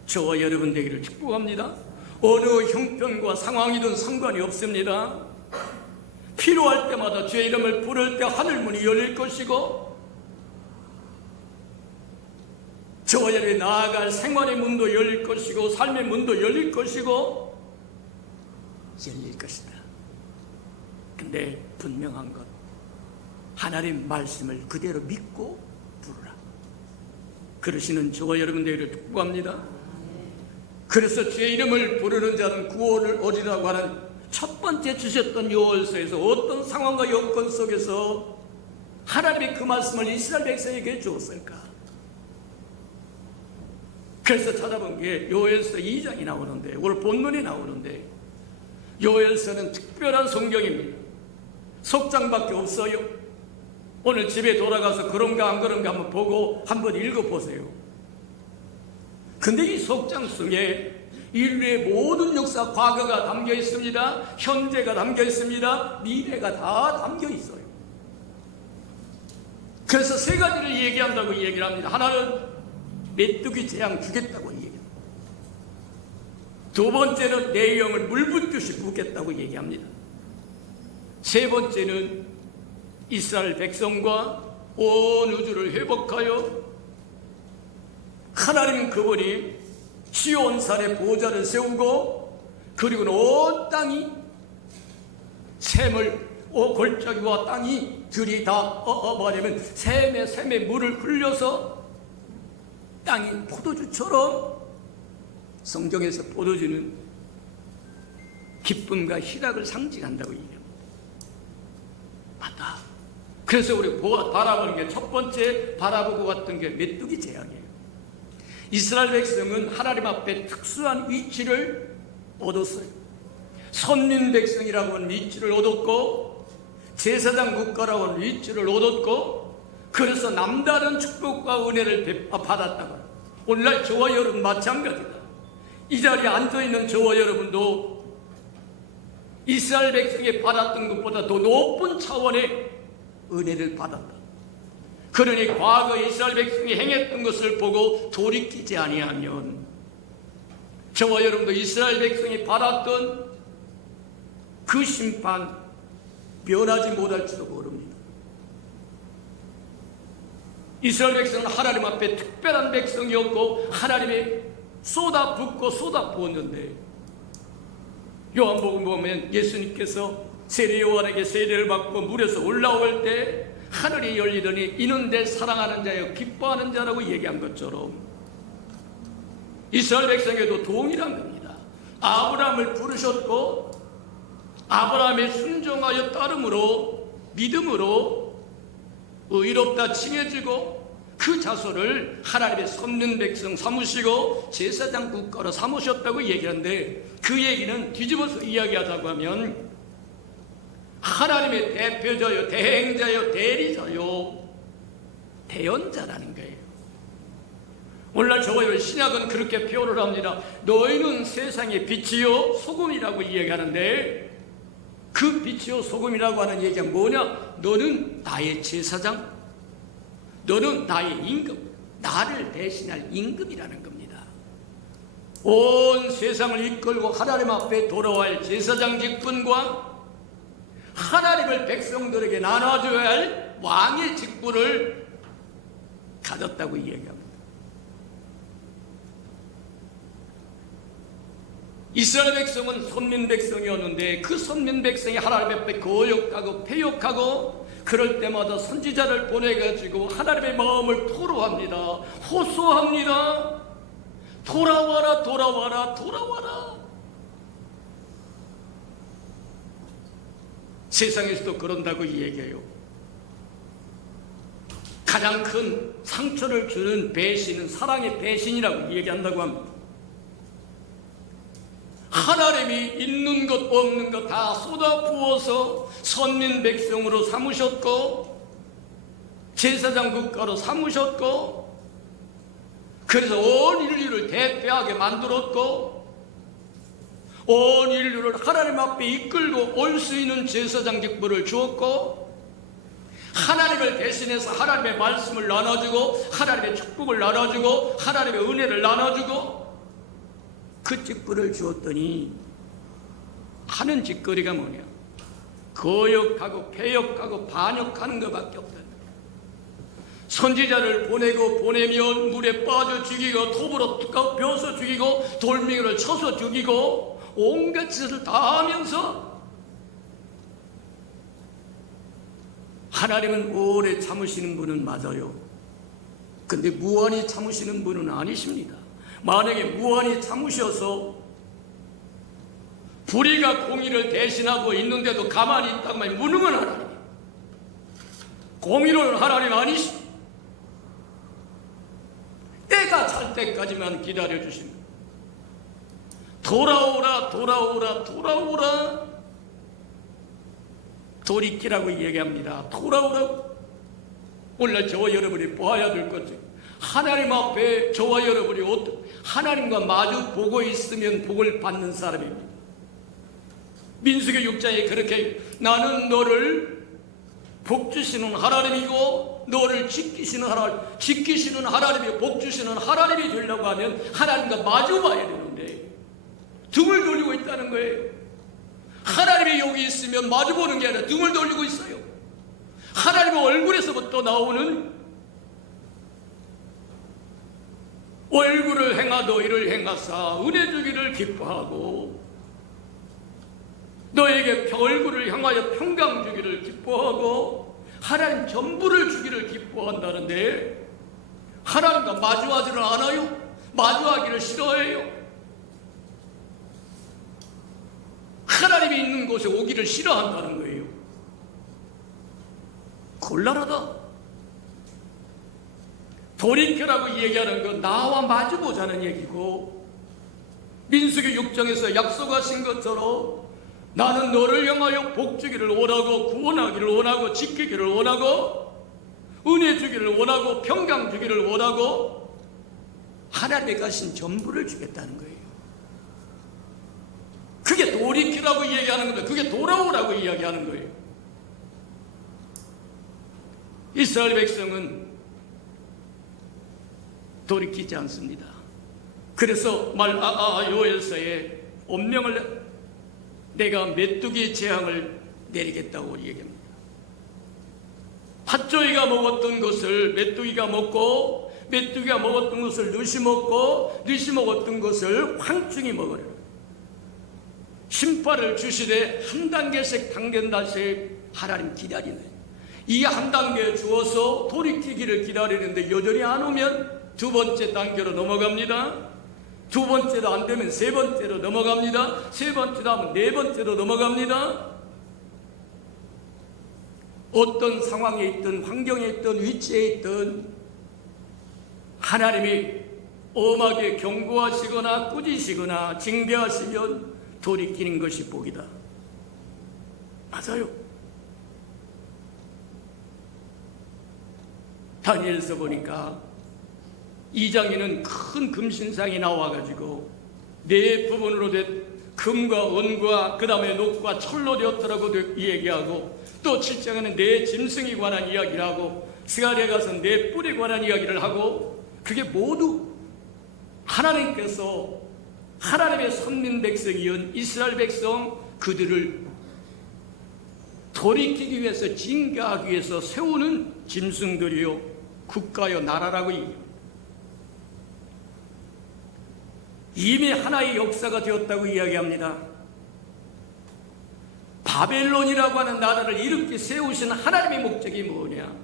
저와 여러분 되기를 축복합니다. 어느 형편과 상황이든 상관이 없습니다. 필요할 때마다 주의 이름을 부를 때 하늘문이 열릴 것이고, 저와 여러분이 나아갈 생활의 문도 열릴 것이고, 삶의 문도 열릴 것이고, 열릴 것이다. 근데 분명한 것, 하나님 말씀을 그대로 믿고 부르라. 그러시는 저와 여러분들을 축복합니다. 그래서 주의 이름을 부르는 자는 구원을 얻으라고 하는 첫 번째 주셨던 요월서에서 어떤 상황과 여건 속에서 하나님이 그 말씀을 이스라엘 백성에게 주었을까? 그래서 찾아본 게 요엘서 2장이 나오는데, 오늘 본문이 나오는데, 요엘서는 특별한 성경입니다. 속장밖에 없어요. 오늘 집에 돌아가서 그런가 안 그런가 한번 보고 한번 읽어보세요. 근데 이 속장 속에 인류의 모든 역사, 과거가 담겨 있습니다. 현재가 담겨 있습니다. 미래가 다 담겨 있어요. 그래서 세 가지를 얘기한다고 얘기를 합니다. 하나는 메뚜기 재앙 주겠다고 얘기합니다. 두 번째는 내 영을 물 붓듯이 붓겠다고 얘기합니다. 세 번째는 이스라엘 백성과 온 우주를 회복하여 하나님 그분이 시온산에 보좌를 세우고, 그리고는 온 땅이 샘을 골짜기와 땅이 들이 다 뭐냐면 샘에 물을 흘려서 땅이 포도주처럼, 성경에서 포도주는 기쁨과 희락을 상징한다고 얘기합니다. 맞다. 그래서 우리 바라보는 게, 첫 번째 바라보고 갔던 게 메뚜기 재앙이에요. 이스라엘 백성은 하나님 앞에 특수한 위치를 얻었어요. 선민 백성이라고 하는 위치를 얻었고, 제사장 국가라고 하는 위치를 얻었고, 그래서 남다른 축복과 은혜를 받았다고. 오늘날 저와 여러분 마찬가지다. 이 자리에 앉아있는 저와 여러분도 이스라엘 백성이 받았던 것보다 더 높은 차원의 은혜를 받았다. 그러니 과거 이스라엘 백성이 행했던 것을 보고 돌이키지 아니하면 저와 여러분도 이스라엘 백성이 받았던 그 심판 면하지 못할지도 모릅니다. 이스라엘 백성은 하나님 앞에 특별한 백성이었고, 하나님이 쏟아붓고 쏟아부었는데, 요한복음 보면 예수님께서 세례 요한에게 세례를 받고 물에서 올라올 때 하늘이 열리더니 이는 내 사랑하는 자여 기뻐하는 자라고 얘기한 것처럼 이스라엘 백성에도 동일한 겁니다. 아브라함을 부르셨고, 아브라함의 순종하여 따름으로, 믿음으로 의롭다 칭해지고, 그 자손을 하나님의 선민 백성 삼으시고 제사장 국가로 삼으셨다고 얘기하는데, 그 얘기는 뒤집어서 이야기하자고 하면 하나님의 대표자요, 대행자요, 대리자요, 대언자라는 거예요. 오늘날 저와 신약은 그렇게 표현을 합니다. 너희는 세상의 빛이요 소금이라고 이야기하는데, 그 빛이요 소금이라고 하는 얘기가 뭐냐? 너는 나의 제사장, 너는 나의 임금, 나를 대신할 임금이라는 겁니다. 온 세상을 이끌고 하나님 앞에 돌아갈 제사장 직분과 하나님을 백성들에게 나눠줘야 할 왕의 직분을 가졌다고 이야기합니다. 이스라엘 백성은 선민 백성이었는데, 그 선민 백성이 하나님 앞에 거역하고 패역하고, 그럴 때마다 선지자를 보내가지고 하나님의 마음을 토로합니다. 호소합니다. 돌아와라, 돌아와라, 돌아와라. 세상에서도 그런다고 얘기해요. 가장 큰 상처를 주는 배신은 사랑의 배신이라고 얘기한다고 합니다. 하나님이 있는 것 없는 것 다 쏟아부어서 선민 백성으로 삼으셨고, 제사장 국가로 삼으셨고, 그래서 온 인류를 대표하게 만들었고, 온 인류를 하나님 앞에 이끌고 올 수 있는 제사장 직분을 주었고, 하나님을 대신해서 하나님의 말씀을 나눠주고, 하나님의 축복을 나눠주고, 하나님의 은혜를 나눠주고, 그 직분을 주었더니 하는 짓거리가 뭐냐? 거역하고 패역하고 반역하는 것밖에 없다. 선지자를 보내면 물에 빠져 죽이고, 톱으로 벼서 죽이고, 돌멩이를 쳐서 죽이고, 온갖 짓을 다 하면서 하나님은 오래 참으시는 분은 맞아요. 근데 무한히 참으시는 분은 아니십니다. 만약에 무한히 참으셔서 불의가 공의를 대신하고 있는데도 가만히 있다고 하면 무능한 하나님, 공의로운 하나님 아니십니다. 때가 찰 때까지만 기다려주십니다. 돌아오라 돌아오라 돌아오라, 돌이키라고 얘기합니다. 돌아오라고. 오늘 저와 여러분이 보아야 될 것은, 하나님 앞에 저와 여러분이 하나님과 마주 보고 있으면 복을 받는 사람입니다. 민수기 6장에 그렇게, 나는 너를 복 주시는 하나님이고 너를 지키시는 하나님이 복 주시는 하나님이 되려고 하면 하나님과 마주 봐야 되는데 등을 돌리고 있다는 거예요. 하나님이 여기 있으면 마주 보는 게 아니라 등을 돌리고 있어요. 하나님의 얼굴에서부터 나오는, 얼굴을 행하도 이를 행하사 은혜 주기를 기뻐하고 너에게 얼굴을 향하여 평강 주기를 기뻐하고 하나님 전부를 주기를 기뻐한다는데, 하나님과 마주하지를 않아요. 마주하기를 싫어해요. 하나님이 있는 곳에 오기를 싫어한다는 거예요. 곤란하다. 돌이켜라고 얘기하는 건 나와 마주보자는 얘기고, 민수기 6장에서 약속하신 것처럼 나는 너를 향하여 복 주기를 원하고 구원하기를 원하고 지키기를 원하고 은혜 주기를 원하고 평강 주기를 원하고 하나님의 가신 전부를 주겠다는 거예요. 그게 돌이키라고 얘기하는 겁니다. 그게 돌아오라고 이야기하는 거예요. 이스라엘 백성은 돌이키지 않습니다. 그래서 요엘서에 엄명을, 내가 메뚜기 재앙을 내리겠다고 얘기합니다. 팥조이가 먹었던 것을 메뚜기가 먹고, 메뚜기가 먹었던 것을 누시 먹고, 누시 먹었던 것을 황충이 먹으려 심판을 주시되 한 단계씩 하나님 기다리네. 이 한 단계 주어서 돌이키기를 기다리는데 여전히 안 오면 두 번째 단계로 넘어갑니다. 두 번째도 안 되면 세 번째로 넘어갑니다. 세 번째도 하면 네 번째로 넘어갑니다. 어떤 상황에 있든 환경에 있든 위치에 있든 하나님이 엄하게 경고하시거나 꾸짖으시거나 징계하시면 돌이키는 것이 복이다. 맞아요. 다니엘서 보니까 2장에는 큰 금신상이 나와가지고 네 부분으로 된 금과 은과 그 다음에 녹과 철로 되었더라고 얘기하고, 또 7장에는 네 짐승에 관한 이야기를 하고, 스가랴에 가서 네 뿔에 관한 이야기를 하고, 그게 모두 하나님께서 하나님의 선민 백성이온 이스라엘 백성, 그들을 돌이키기 위해서 징계하기 위해서 세우는 짐승들이요 국가요 나라라고 얘기합니다. 이미 하나의 역사가 되었다고 이야기합니다. 바벨론이라고 하는 나라를 이렇게 세우신 하나님의 목적이 뭐냐?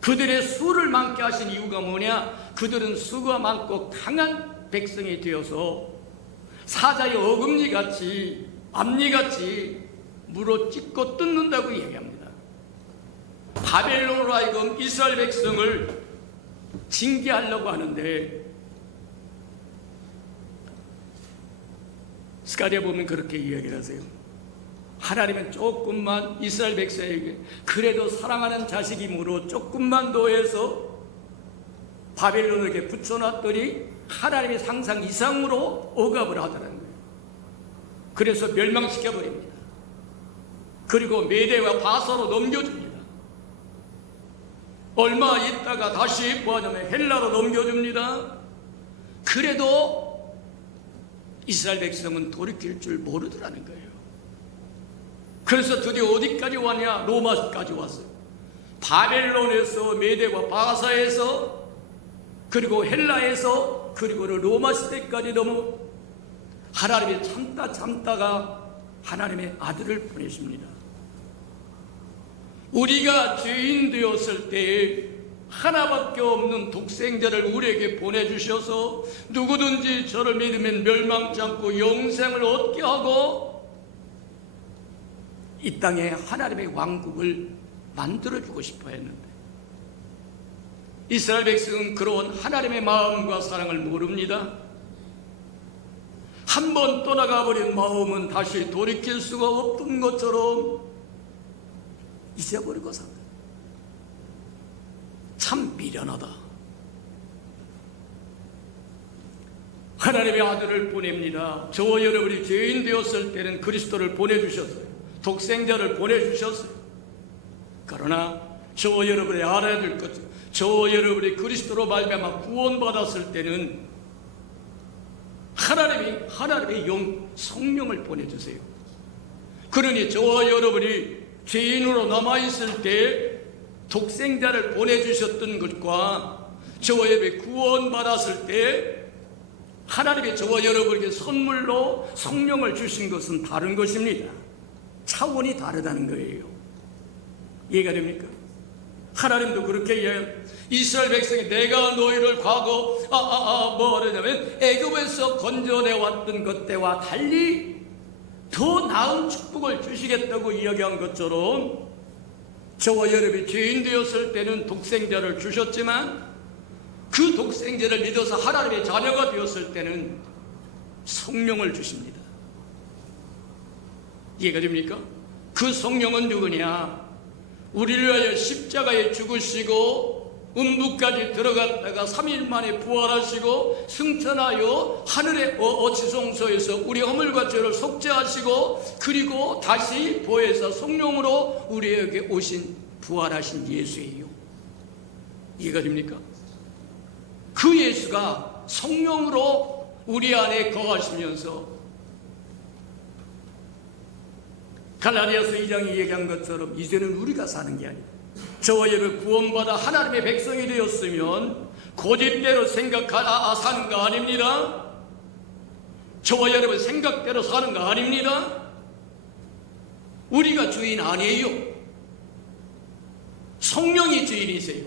그들의 수를 많게 하신 이유가 뭐냐? 그들은 수가 많고 강한 백성이 되어서 사자의 어금니같이 앞니같이 물어 찢고 뜯는다고 얘기합니다. 바벨론으로 하여금 이스라엘 백성을 징계하려고 하는데, 스가랴 보면 그렇게 이야기를 하세요. 하나님은 조금만 이스라엘 백성에게 그래도 사랑하는 자식이므로 조금만 더 해서 바벨론에게 붙여놨더니 하나님의 상상 이상으로 억압을 하더라는 거예요. 그래서 멸망시켜버립니다. 그리고 메대와 바사로 넘겨줍니다. 얼마 있다가 다시 뭐하냐면 헬라로 넘겨줍니다. 그래도 이스라엘 백성은 돌이킬 줄 모르더라는 거예요. 그래서 드디어 어디까지 왔냐? 로마까지 왔어요. 바벨론에서, 메대와 바사에서, 그리고 헬라에서, 그리고 로마 시대까지 넘어 하나님이 참다가 하나님의 아들을 보내십니다. 우리가 죄인 되었을 때 하나밖에 없는 독생자를 우리에게 보내주셔서 누구든지 저를 믿으면 멸망치 않고 영생을 얻게 하고 이 땅에 하나님의 왕국을 만들어주고 싶어 했는데 이스라엘 백성은 그런 하나님의 마음과 사랑을 모릅니다. 한 번 떠나가 버린 마음은 다시 돌이킬 수가 없던 것처럼 잊어버리고 산다. 참 미련하다. 하나님의 아들을 보냅니다. 저와 여러분이 죄인 되었을 때는 그리스도를 보내주셨어요. 독생자를 보내주셨어요. 그러나 저와 여러분이 알아야 될 것은 저와 여러분이 그리스도로 말미암아 구원받았을 때는 하나님의 영 성령을 보내주세요. 그러니 저와 여러분이 죄인으로 남아있을 때 독생자를 보내주셨던 것과 저와 여러분이 구원받았을 때 하나님이 저와 여러분에게 선물로 성령을 주신 것은 다른 것입니다. 차원이 다르다는 거예요. 이해가 됩니까? 하나님도 그렇게 이야기해요. 이스라엘 백성이 내가 너희를 과거 뭐하냐면 애굽에서 건져내왔던 것 때와 달리 더 나은 축복을 주시겠다고 이야기한 것처럼 저와 여러분이 죄인 되었을 때는 독생자를 주셨지만 그 독생자를 믿어서 하나님의 자녀가 되었을 때는 성령을 주십니다. 이해가 됩니까? 그 성령은 누구냐? 우리를 위하여 십자가에 죽으시고 음부까지 들어갔다가 3일 만에 부활하시고 승천하여 하늘의 지성소에서 우리 허물과 죄를 속죄하시고 그리고 다시 보혜사 성령으로 우리에게 오신 부활하신 예수예요. 이해가 됩니까? 그 예수가 성령으로 우리 안에 거하시면서 갈라디아서 2장이 얘기한 것처럼 이제는 우리가 사는 게 아니에요. 저와 여러분 구원받아 하나님의 백성이 되었으면 고집대로 사는 거 아닙니다. 저와 여러분 생각대로 사는 거 아닙니다. 우리가 주인 아니에요. 성령이 주인이세요.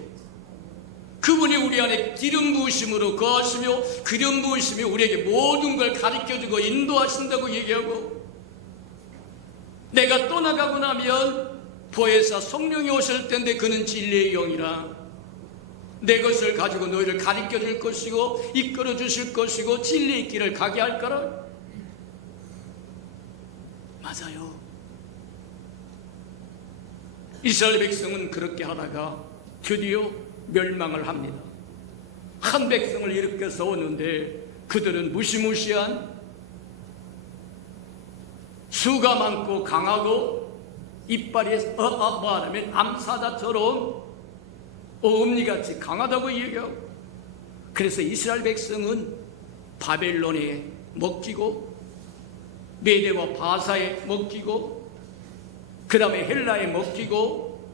그분이 우리 안에 기름 부으심으로 거하시며 기름 부으심이 우리에게 모든 걸 가르쳐주고 인도하신다고 얘기하고 내가 떠나가고 나면 보혜사 성령이 오실 텐데 그는 진리의 영이라 내 것을 가지고 너희를 가르쳐 줄 것이고 이끌어 주실 것이고 진리의 길을 가게 할 거라. 맞아요. 이스라엘 백성은 그렇게 하다가 드디어 멸망을 합니다. 한 백성을 이렇게 세웠는데 그들은 무시무시한 수가 많고 강하고 이빨이 말하면 암사자처럼 어금니같이 강하다고 얘기하고 그래서 이스라엘 백성은 바벨론에 먹히고 메대와 바사에 먹히고 그 다음에 헬라에 먹히고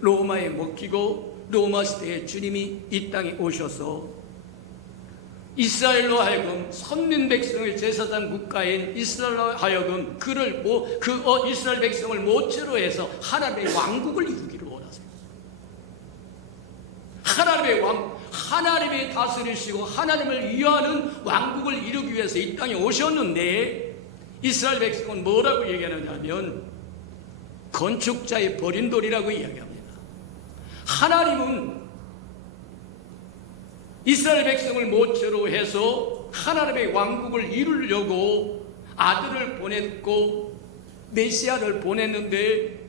로마에 먹히고 로마 시대에 주님이 이 땅에 오셔서 이스라엘로 하여금 선민 백성의 제사장 국가인 이스라엘로 하여금 이스라엘 백성을 모체로 해서 하나님의 왕국을 이루기를 원하세요. 하나님의 다스리시고 하나님을 위하는 왕국을 이루기 위해서 이 땅에 오셨는데 이스라엘 백성은 뭐라고 얘기하느냐면 건축자의 버린 돌이라고 이야기합니다. 하나님은 이스라엘 백성을 모체로 해서 하나님의 왕국을 이루려고 아들을 보냈고 메시아를 보냈는데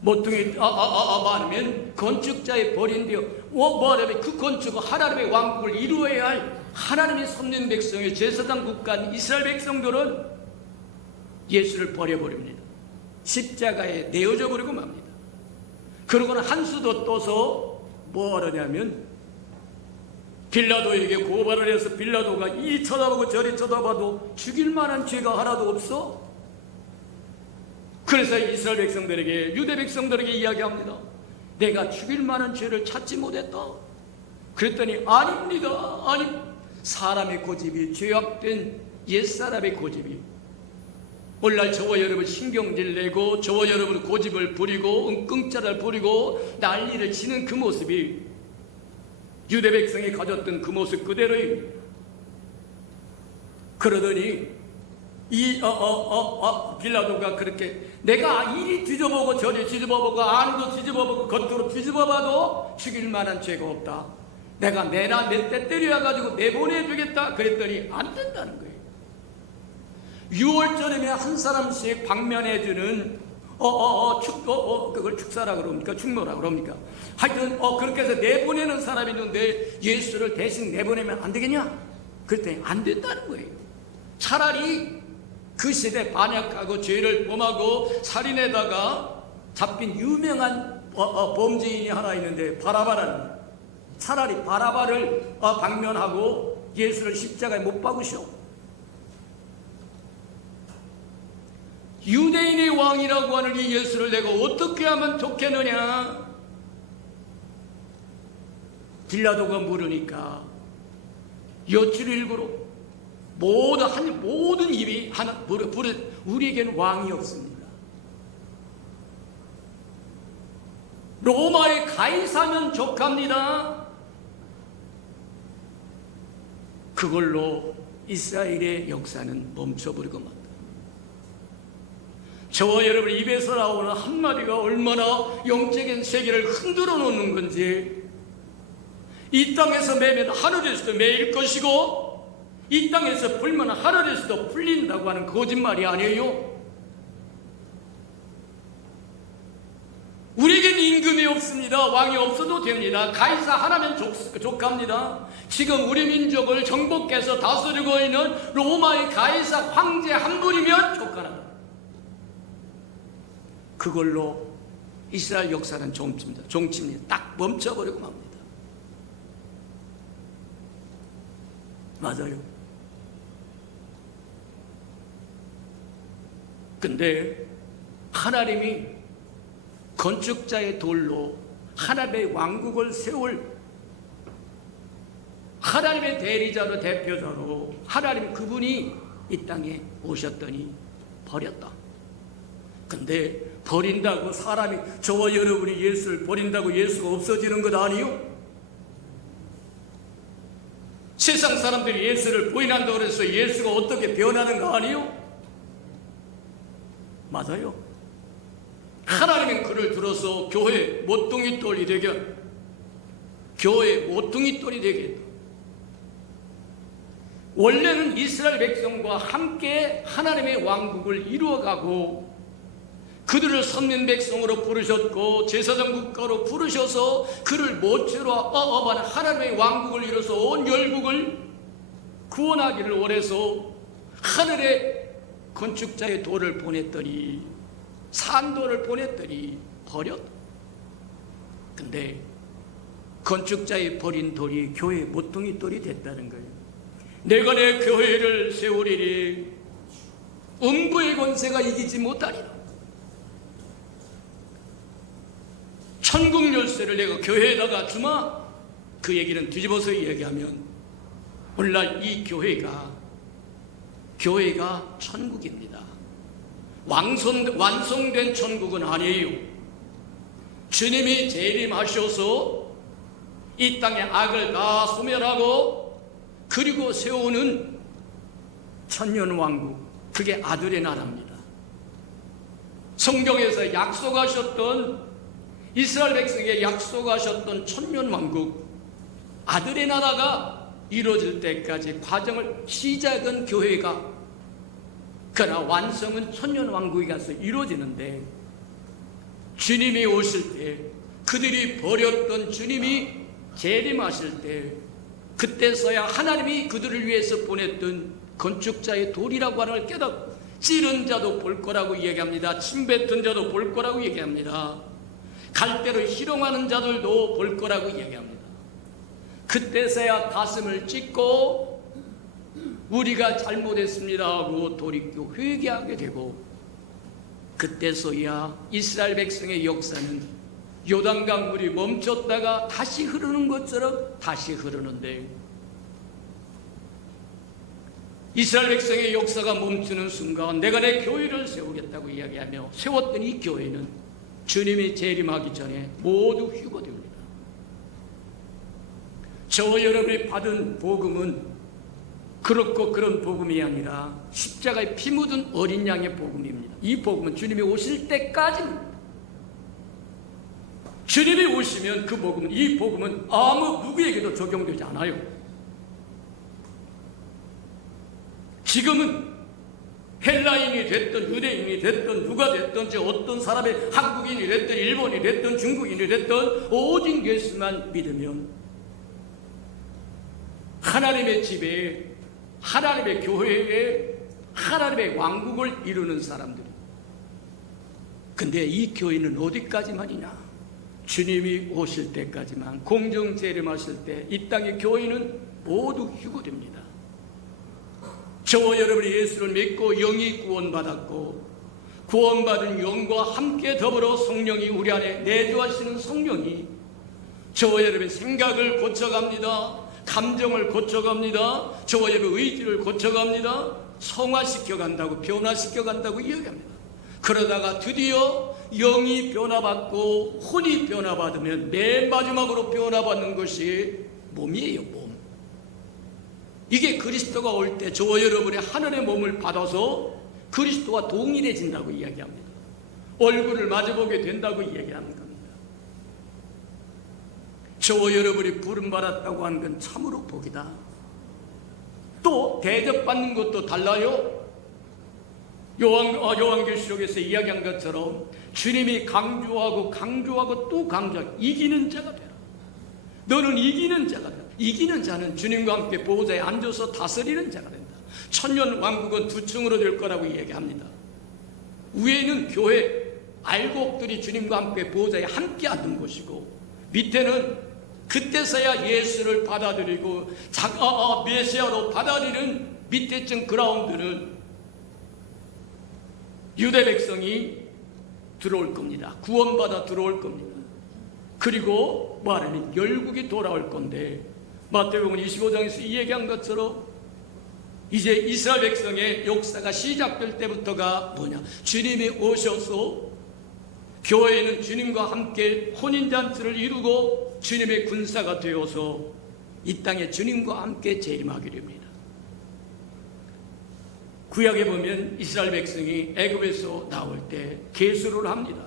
모퉁이 말하면 건축자의 버린데요. 말하면 그 건축은 하나님의 왕국을 이루어야 할 하나님의 선민 백성의 제사장 국가인 이스라엘 백성들은 예수를 버려버립니다. 십자가에 내어져 버리고 맙니다. 그러고는 한수도 떠서 뭐 하느냐면 빌라도에게 고발을 해서 빌라도가 이 쳐다보고 저리 쳐다봐도 죽일 만한 죄가 하나도 없어. 그래서 이스라엘 백성들에게 유대 백성들에게 이야기합니다. 내가 죽일 만한 죄를 찾지 못했다. 그랬더니 아닙니다. 사람의 고집이 죄악된 옛사람의 고집이 오늘날 저와 여러분 신경질 내고 저와 여러분 고집을 부리고 끙끙짜를 부리고 난리를 치는 그 모습이 유대 백성이 가졌던 그 모습 그대로입니다. 그러더니 빌라도가 그렇게 내가 이리 뒤져보고 저리 뒤져보고 안으로 뒤져보고 겉으로 뒤져봐도 죽일 만한 죄가 없다. 내가 내나 몇 대 때려가지고 내보내주겠다. 그랬더니 안 된다는 거예요. 6월절에 한 사람씩 방면해주는 그걸 축사라 그럽니까? 축로라 그럽니까? 하여튼 그렇게 해서 내보내는 사람이 있는데 예수를 대신 내보내면 안 되겠냐? 그랬더니 안 된다는 거예요. 차라리 그 시대 반역하고 죄를 범하고 살인에다가 잡힌 유명한 범죄인이 하나 있는데 바라바라는, 차라리 바라바를 방면하고 예수를 십자가에 못 박으시오. 유대인의 왕이라고 하는 이 예수를 내가 어떻게 하면 좋겠느냐? 빌라도가 물으니까 여출일구로 모든 입이 하나 부르 우리에게는 왕이 없습니다. 로마의 가이사면 족합니다. 그걸로 이스라엘의 역사는 멈춰버리고 맙니다. 저와 여러분 입에서 나오는 한마디가 얼마나 영적인 세계를 흔들어 놓는 건지, 이 땅에서 매면 하늘에서도 매일 것이고 이 땅에서 풀면 하늘에서도 풀린다고 하는 거짓말이 아니에요. 우리에겐 임금이 없습니다. 왕이 없어도 됩니다. 가이사 하나면 족합니다. 지금 우리 민족을 정복해서 다스리고 있는 로마의 가이사 황제 한 분이면 족하다. 그걸로 이스라엘 역사는 종칩니다. 딱 멈춰버리고 맙니다. 맞아요. 근데 하나님이 건축자의 돌로 하나님의 왕국을 세울 하나님의 대리자로 대표자로 하나님 그분이 이 땅에 오셨더니 버렸다. 근데 버린다고 사람이, 저와 여러분이 예수를 버린다고 예수가 없어지는 것 아니요? 세상 사람들이 예수를 부인한다고 해서 예수가 어떻게 변하는 거 아니요? 맞아요. 하나님은 그를 들어서 교회 모퉁이 돌이 되게, 교회 모퉁이 돌이 되게. 원래는 이스라엘 백성과 함께 하나님의 왕국을 이루어가고 그들을 선민 백성으로 부르셨고 제사장 국가로 부르셔서 그를 모체로 업하는 하나님의 왕국을 이뤄서 온 열국을 구원하기를 원해서 하늘에 건축자의 돌을 보냈더니, 산돌을 보냈더니 버렸다. 근데 건축자의 버린 돌이 교회 모퉁이 돌이 됐다는 거예요. 내가 내 교회를 세우리니 음부의 권세가 이기지 못하리라. 천국 열쇠를 내가 교회에다가 주마. 그 얘기는 뒤집어서 얘기하면 오늘날 이 교회가 천국입니다. 완성된 천국은 아니에요. 주님이 재림하셔서 이 땅의 악을 다 소멸하고 그리고 세우는 천년왕국, 그게 아들의 나라입니다. 성경에서 약속하셨던, 이스라엘 백성에게 약속하셨던 천년왕국, 아들의 나라가 이루어질 때까지 과정을 시작은 교회가, 그러나 완성은 천년왕국에 가서 이루어지는데, 주님이 오실 때, 그들이 버렸던 주님이 재림하실 때, 그때서야 하나님이 그들을 위해서 보냈던 건축자의 돌이라고 하는 걸 깨닫고, 찌른 자도 볼 거라고 얘기합니다. 침 뱉은 자도 볼 거라고 얘기합니다. 갈대로 희롱하는 자들도 볼 거라고 얘기합니다. 그때서야 가슴을 찢고 우리가 잘못했습니다 하고 돌이켜 회개하게 되고, 그때서야 이스라엘 백성의 역사는 요단강 물이 멈췄다가 다시 흐르는 것처럼 다시 흐르는데, 이스라엘 백성의 역사가 멈추는 순간 내가 내 교회를 세우겠다고 이야기하며 세웠던 이 교회는 주님이 재림하기 전에 모두 휴거됩니다. 저와 여러분이 받은 복음은 그렇고 그런 복음이 아니라 십자가에 피 묻은 어린 양의 복음입니다. 이 복음은 주님이 오실 때까지입니다. 주님이 오시면 그 복음은, 이 복음은 아무 누구에게도 적용되지 않아요. 지금은 헬라인이 됐든 유대인이 됐든 누가 됐든 어떤 사람의 한국인이 됐든 일본이 됐든 중국인이 됐든 오직 예수만 믿으면 하나님의 집에, 하나님의 교회에, 하나님의 왕국을 이루는 사람들. 근데 이 교회는 어디까지만이냐? 주님이 오실 때까지만, 공중 재림하실 때 이 땅의 교회는 모두 휴거됩니다. 저와 여러분이 예수를 믿고 영이 구원받았고, 구원받은 영과 함께 더불어 성령이 우리 안에 내주하시는 성령이 저와 여러분의 생각을 고쳐갑니다. 감정을 고쳐갑니다. 저와 여러분 의지를 고쳐갑니다. 성화시켜 간다고, 변화시켜 간다고 이야기합니다. 그러다가 드디어 영이 변화받고 혼이 변화받으면 맨 마지막으로 변화받는 것이 몸이에요. 몸. 이게 그리스도가 올 때 저와 여러분의 하늘의 몸을 받아서 그리스도와 동일해진다고 이야기합니다. 얼굴을 마주보게 된다고 이야기하는 겁니다. 저와 여러분이 부름받았다고 하는 건 참으로 복이다. 또 대접받는 것도 달라요. 요한계시록에서 이야기한 것처럼 주님이 강조하고 또 강조하고 이기는 자가 되라. 너는 이기는 자가 되라. 이기는 자는 주님과 함께 보호자에 앉아서 다스리는 자가 된다. 천년 왕국은 두 층으로 될 거라고 이야기합니다. 위에는 교회, 알곡들이 주님과 함께 보호자에 함께 앉는 곳이고, 밑에는 그때서야 예수를 받아들이고 메시아로 받아들이는 밑에 층 그라운드는 유대 백성이 들어올 겁니다. 구원받아 들어올 겁니다. 그리고 말하면 열국이 돌아올 건데, 마태복음 25장에서 이 얘기한 것처럼 이제 이스라엘 백성의 역사가 시작될 때부터가 뭐냐? 주님이 오셔서 교회는 주님과 함께 혼인잔치를 이루고 주님의 군사가 되어서 이 땅에 주님과 함께 재림하게 됩니다. 구약에 보면 이스라엘 백성이 애굽에서 나올 때 계수를 합니다.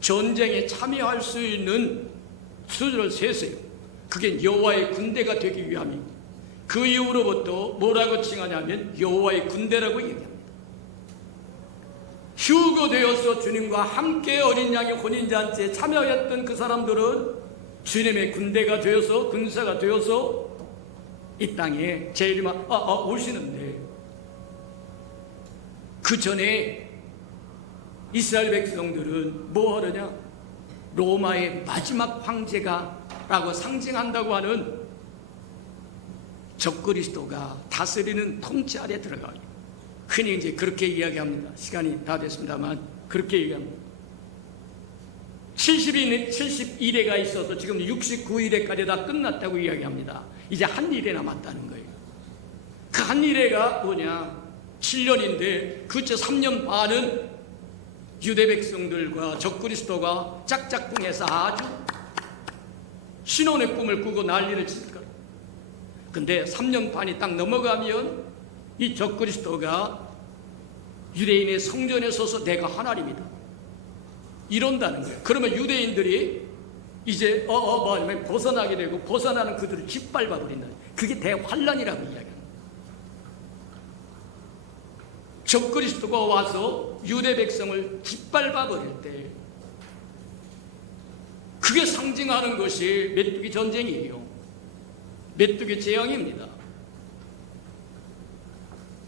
전쟁에 참여할 수 있는 수준을 세세요. 그게 여호와의 군대가 되기 위함입니다. 그 이후로부터 뭐라고 칭하냐면 여호와의 군대라고 얘기합니다. 휴거되어서 주님과 함께 어린 양의 혼인잔치에 참여했던 그 사람들은 주님의 군대가 되어서, 군사가 되어서 이 땅에 오시는데, 그 전에 이스라엘 백성들은 뭐 하느냐? 로마의 마지막 황제가라고 상징한다고 하는 적그리스도가 다스리는 통치 아래 들어가요. 흔히 이제 그렇게 이야기합니다. 시간이 다 됐습니다만 그렇게 얘기합니다. 71회가 있어서 지금 69일에까지 다 끝났다고 이야기합니다. 이제 한 일에 남았다는 거예요. 그 한 일회가 뭐냐? 7년인데 그저 3년 반은 유대 백성들과 적그리스도가 짝짝꿍해서 아주 신혼의 꿈을 꾸고 난리를 칠 거예요. 근데 3년 반이 딱 넘어가면 이 적그리스도가 유대인의 성전에 서서 내가 하나님이다 이런다는 거예요. 그러면 유대인들이 이제 벗어나게 되고, 벗어나는 그들을 짓밟아 버린다. 그게 대환란이라고 이야기합니다. 적그리스도가 와서 유대 백성을 짓밟아 버릴 때 그게 상징하는 것이 메뚜기 전쟁이에요. 메뚜기 재앙입니다.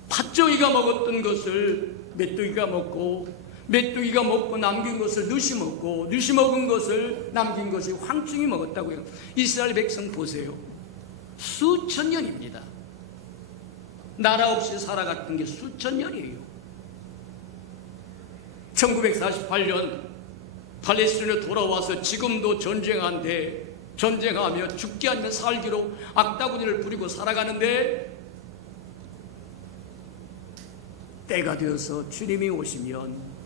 팥종이가 먹었던 것을 메뚜기가 먹고, 메뚜기가 먹고 남긴 것을 누시 먹고, 누시 먹은 것을 남긴 것이 황충이 먹었다고요. 이스라엘 백성 보세요. 수천 년입니다. 나라 없이 살아갔던 게 수천 년이에요. 1948년 팔레스틴에 돌아와서 지금도 전쟁하며 죽기 아니면 살기로 악다구니를 부리고 살아가는데, 때가 되어서 주님이 오시면,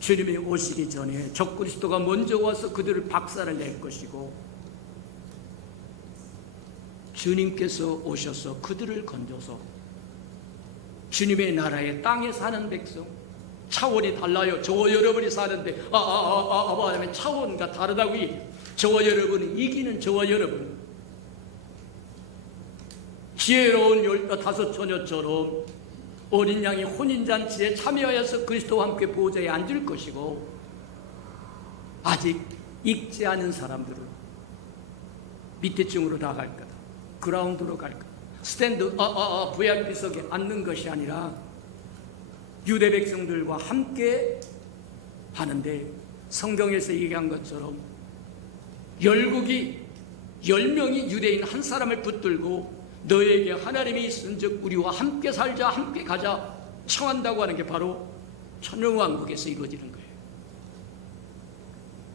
주님이 오시기 전에 적그리스도가 먼저 와서 그들을 박살을 낼 것이고, 주님께서 오셔서 그들을 건져서 주님의 나라의 땅에 사는 백성, 차원이 달라요. 저와 여러분이 사는데 하면 차원과 다르다고. 저와 여러분은 이기는 저와 여러분, 지혜로운 15 처녀처럼 어린 양이 혼인잔치에 참여하여서 그리스도와 함께 보좌에 앉을 것이고, 아직 익지 않은 사람들은 밑에 층으로 나갈 거다. 그라운드로 갈 거다. 스탠드 VIP석에 앉는 것이 아니라 유대 백성들과 함께 하는데, 성경에서 얘기한 것처럼 열국이 10명이 유대인 한 사람을 붙들고 너에게 하나님이 있은즉 우리와 함께 살자, 함께 가자 청한다고 하는 게 바로 천년왕국에서 이루어지는 거예요.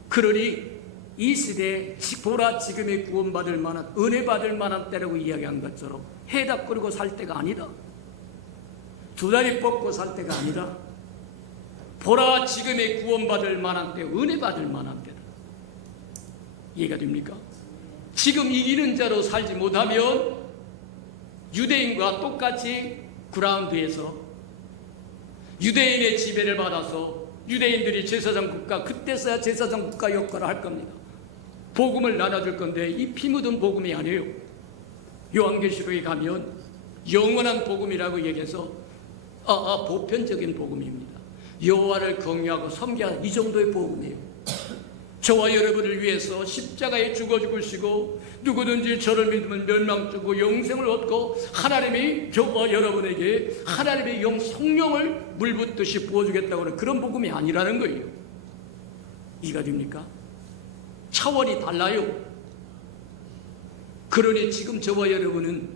그러니 이 시대에 보라 지금의 구원받을 만한, 은혜 받을 만한 때라고 이야기한 것처럼 해답 끌고 살 때가 아니다. 두 다리 뻗고 살 때가 아니라 보라 지금의 구원받을 만한 때, 은혜 받을 만한 때다. 이해가 됩니까? 지금 이기는 자로 살지 못하면 유대인과 똑같이 그라운드에서 유대인의 지배를 받아서 유대인들이 제사장 국가, 그때서야 제사장 국가 역할을 할 겁니다. 복음을 나눠줄 건데 이 피 묻은 복음이 아니에요. 요한계시록에 가면 영원한 복음이라고 얘기해서 보편적인 복음입니다. 여호와를 경외하고 섬겨야, 이 정도의 복음이에요. 저와 여러분을 위해서 십자가에 죽어 죽으시고 누구든지 저를 믿으면 멸망주고 영생을 얻고, 하나님이 저와 여러분에게 하나님의 성령을 물붓듯이 부어주겠다고 하는 그런 복음이 아니라는 거예요. 이해가 됩니까? 차원이 달라요. 그러니 지금 저와 여러분은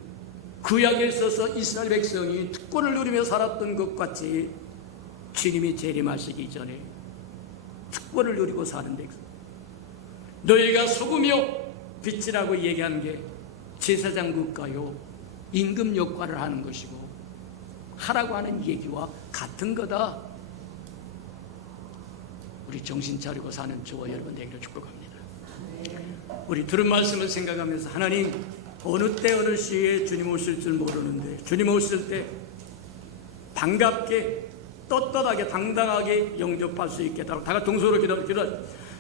구약에 있어서 이스라엘 백성이 특권을 누리며 살았던 것 같이 주님이 재림하시기 전에 특권을 누리고 사는 백성, 너희가 소금이요 빛이라고 얘기하는 게 제사장 국가요 임금 역할을 하는 것이고 하라고 하는 얘기와 같은 거다. 우리 정신 차리고 사는 저와 여러분 되기를 축복합니다. 우리 들은 말씀을 생각하면서, 하나님, 어느 때 어느 시에 주님 오실 줄 모르는데 주님 오실 때 반갑게 떳떳하게 당당하게 영접할 수 있게 다 같이 동서로 기도합니다.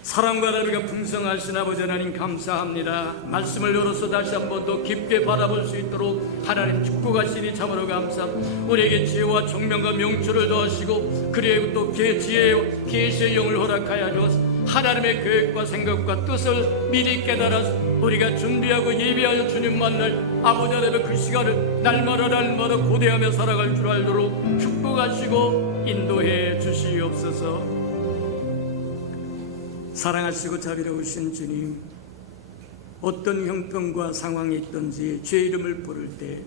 사랑과 나누가 풍성하신 아버지 하나님, 감사합니다. 말씀을 열어서 다시 한 번 더 깊게 바라볼 수 있도록 하나님 축복하시니 참으로 감사합니다. 우리에게 지혜와 총명과 명철을 더하시고, 그리고 또 지혜와 계시의 영을 허락하여 주어서 하나님의 계획과 생각과 뜻을 미리 깨달아서 우리가 준비하고 예비하여 주님 만날 아버지 하나님의 그 시간을 날마다 고대하며 살아갈 줄 알도록 축복하시고 인도해 주시옵소서. 사랑하시고 자비로우신 주님, 어떤 형편과 상황에 있든지 주의 이름을 부를 때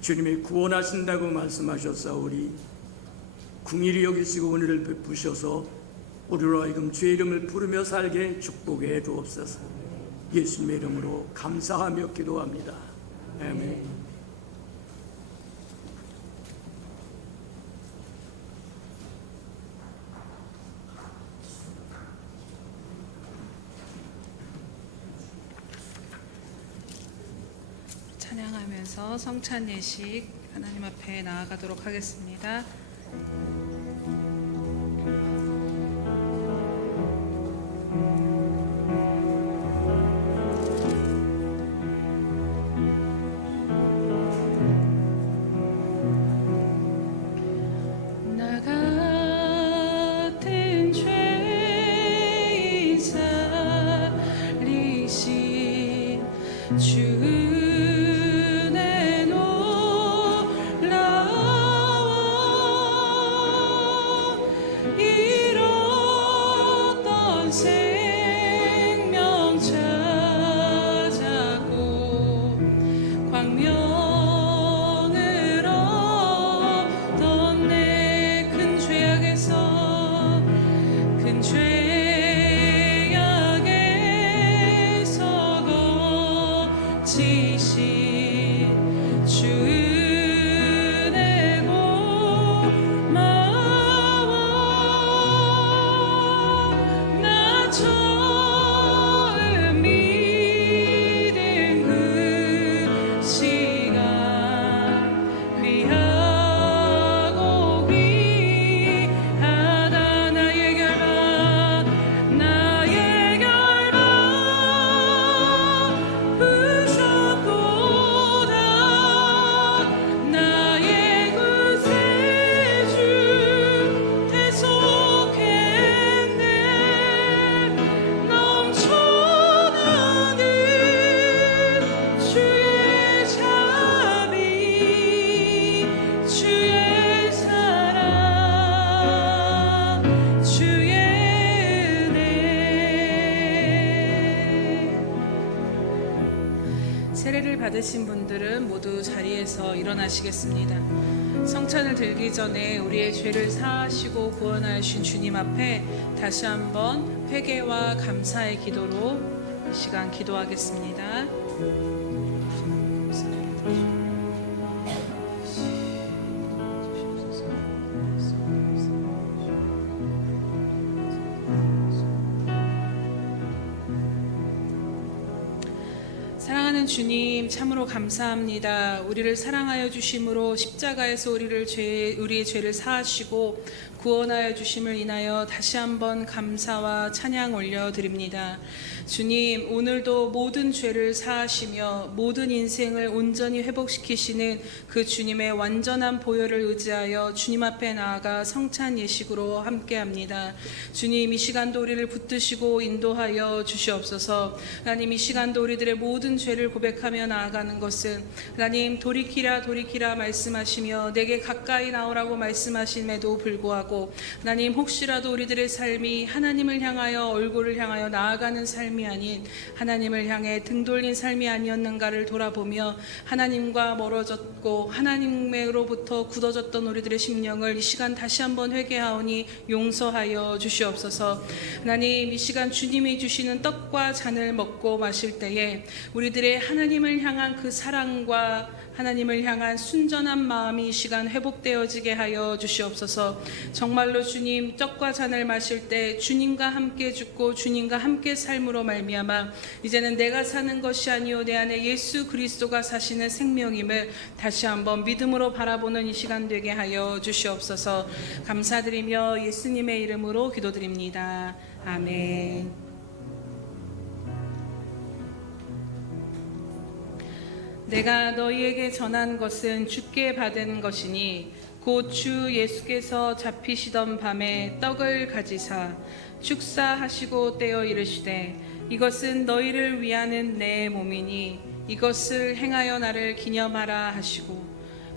주님이 구원하신다고 말씀하셨사오니 긍휼히 여기시고 은혜를 베푸셔서 우리로 하여금 주의 이름을 부르며 살게 축복해 주옵소서. 예수님의 이름으로 감사하며 기도합니다. 아멘. 찬양하면서 성찬 예식 하나님 앞에 나아가도록 하겠습니다. 주내 놀라워 받으신 분들은 모두 자리에서 일어나시겠습니다. 성찬을 들기 전에 우리의 죄를 사하시고 구원하신 주님 앞에 다시 한번 회개와 감사의 기도로 이 시간 기도하겠습니다. 사랑하는 주님, 참으로 감사합니다. 우리를 사랑하여 주심으로 십자가에서 우리의 죄를 사하시고 구원하여 주심을 인하여 다시 한번 감사와 찬양 올려드립니다. 주님, 오늘도 모든 죄를 사하시며 모든 인생을 온전히 회복시키시는 그 주님의 완전한 보혈을 의지하여 주님 앞에 나아가 성찬 예식으로 함께합니다. 주님, 이 시간도 우리를 붙드시고 인도하여 주시옵소서. 하나님, 이 시간도 우리들의 모든 죄를 고백하며 나아가는 것은 하나님 돌이키라 말씀하시며 내게 가까이 나오라고 말씀하심에도 불구하고 하나님, 혹시라도 우리들의 삶이 하나님을 향하여 얼굴을 향하여 나아가는 삶이 아닌 하나님을 향해 등 돌린 삶이 아니었는가를 돌아보며 하나님과 멀어졌고 하나님으로부터 굳어졌던 우리들의 심령을 이 시간 다시 한번 회개하오니 용서하여 주시옵소서. 하나님, 이 시간 주님이 주시는 떡과 잔을 먹고 마실 때에 우리들의 하나님을 향한 그 사랑과 하나님을 향한 순전한 마음이 이 시간 회복되어지게 하여 주시옵소서. 정말로 주님, 떡과 잔을 마실 때 주님과 함께 죽고 주님과 함께 삶으로 말미암아 이제는 내가 사는 것이 아니요 내 안에 예수 그리스도가 사시는 생명임을 다시 한번 믿음으로 바라보는 이 시간 되게 하여 주시옵소서. 감사드리며 예수님의 이름으로 기도드립니다. 아멘. 내가 너희에게 전한 것은 주께 받은 것이니 곧 주 예수께서 잡히시던 밤에 떡을 가지사 축사하시고 떼어 이르시되 이것은 너희를 위하는 내 몸이니 이것을 행하여 나를 기념하라 하시고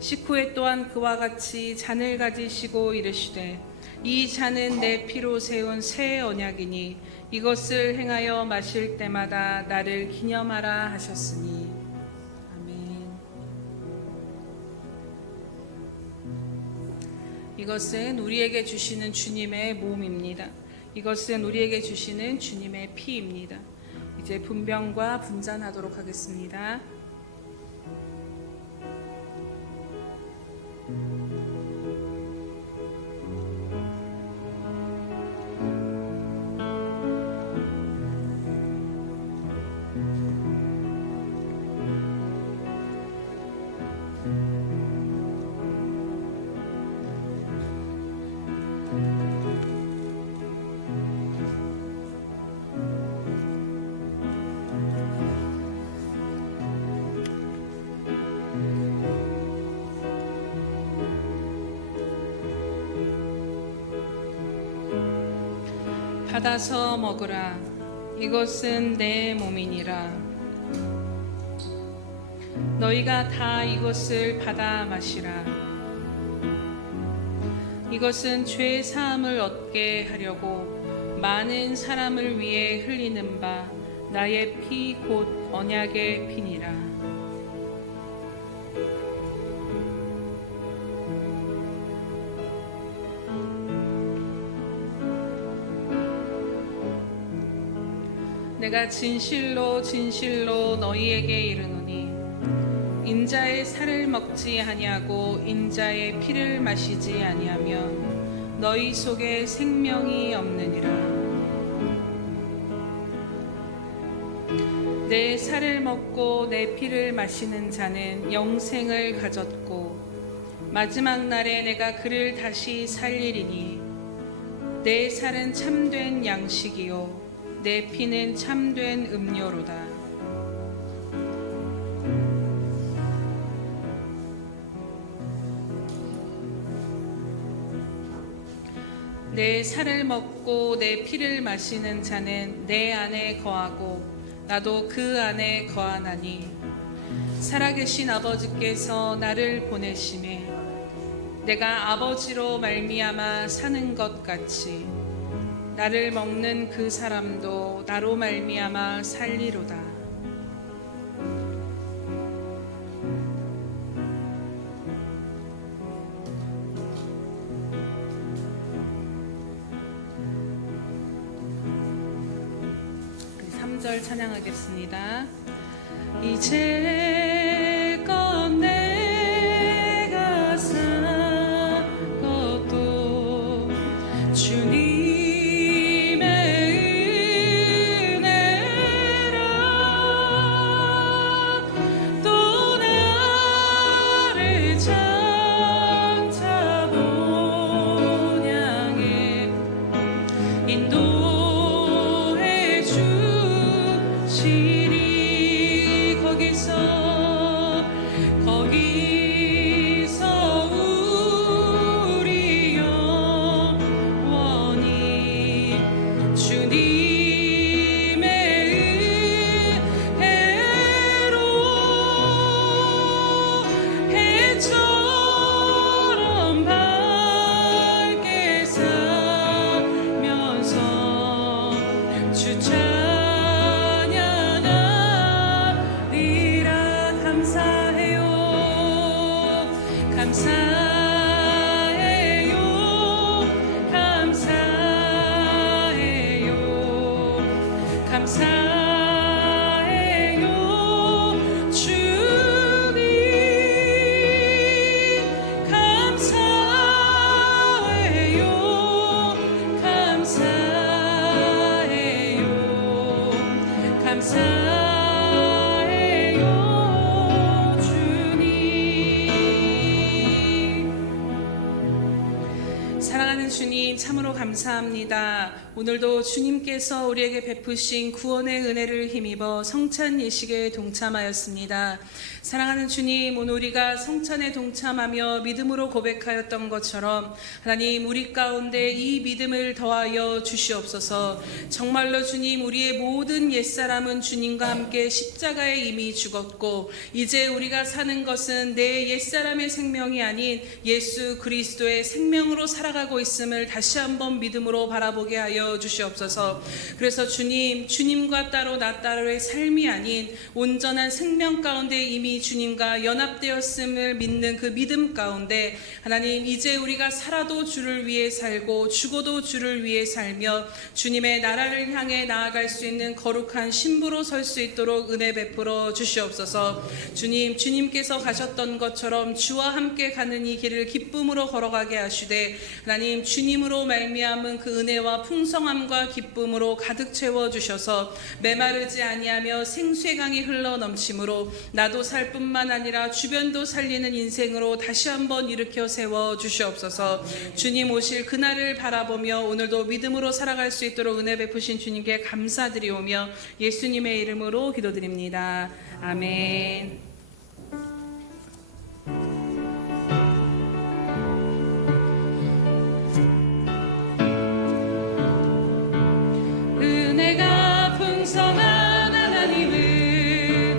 식후에 또한 그와 같이 잔을 가지시고 이르시되 이 잔은 내 피로 세운 새 언약이니 이것을 행하여 마실 때마다 나를 기념하라 하셨으니. 이것은 우리에게 주시는 주님의 몸입니다. 이것은 우리에게 주시는 주님의 피입니다. 이제 분병과 분잔하도록 하겠습니다. 받아서 먹으라. 이것은 내 몸이니라. 너희가 다 이것을 받아 마시라. 이것은 죄 사함을 얻게 하려고 많은 사람을 위해 흘리는 바 나의 피 곧 언약의 피니라. 내가 진실로 너희에게 이르노니 인자의 살을 먹지 아니하고 인자의 피를 마시지 아니하면 너희 속에 생명이 없느니라. 내 살을 먹고 내 피를 마시는 자는 영생을 가졌고 마지막 날에 내가 그를 다시 살리리니 내 살은 참된 양식이요 내 피는 참된 음료로다. 내 살을 먹고 내 피를 마시는 자는 내 안에 거하고 나도 그 안에 거하나니 살아계신 아버지께서 나를 보내심에 내가 아버지로 말미암아 사는 것 같이 나를 먹는 그 사람도 나로 말미암아 살리로다. 3절 찬양하겠습니다. 이제껏 내가 산 것도 주님의 은혜라. 또 나를 장차 본향에 인도해 주시리. 거기서 우리 영원히 주님의 은혜로 해처럼 밝게 살면서 주 찬양하리라. 감사해요, 감사해요, 감사해요, 감사해요 주님. 감사해요, 감사해요, 감사해요 주님. 사랑하는 주님, 참으로 감사합니다. 오늘도 주님께서 우리에게 베푸신 구원의 은혜를 힘입어 성찬 예식에 동참하였습니다. 사랑하는 주님, 오늘 우리가 성찬에 동참하며 믿음으로 고백하였던 것처럼 하나님, 우리 가운데 이 믿음을 더하여 주시옵소서. 정말로 주님, 우리의 모든 옛사람은 주님과 함께 십자가에 이미 죽었고 이제 우리가 사는 것은 내 옛사람의 생명이 아닌 예수 그리스도의 생명으로 살아가고 있음을 다시 한번 믿음으로 바라보게 하여 주시옵소서. 그래서 주님, 주님과 따로 나 따로의 삶이 아닌 온전한 생명 가운데 이미 주님과 연합되었음을 믿는 그 믿음 가운데 하나님, 이제 우리가 살아도 주를 위해 살고 죽어도 주를 위해 살며 주님의 나라를 향해 나아갈 수 있는 거룩한 신부로 설 수 있도록 은혜 베풀어 주시옵소서. 주님, 주님께서 가셨던 것처럼 주와 함께 가는 이 길을 기쁨으로 걸어가게 하시되 하나님, 주님으로 말미암은 그 은혜와 풍성함과 기쁨으로 가득 채워 주셔서 메마르지 아니하며 생수의 강이 흘러 넘침으로 나도 살 뿐만 아니라 주변도 살리는 인생으로 다시 한번 일으켜 세워 주시옵소서. 주님 오실 그날을 바라보며 오늘도 믿음으로 살아갈 수 있도록 은혜 베푸신 주님께 감사드리오며 예수님의 이름으로 기도드립니다. 아멘. 은혜가 풍성한 하나님을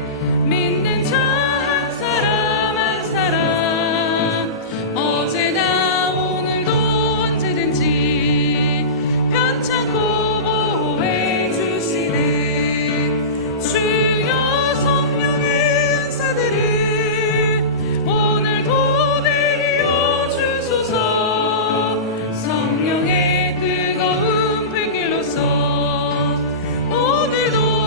믿는 저 한 사람 한 사람 어제나 오늘도 언제든지 편찮고 보호해 주시네. 주여 성령의 은사들을 오늘도 내려 주소서. 성령의 뜨거운 불길로서 오늘도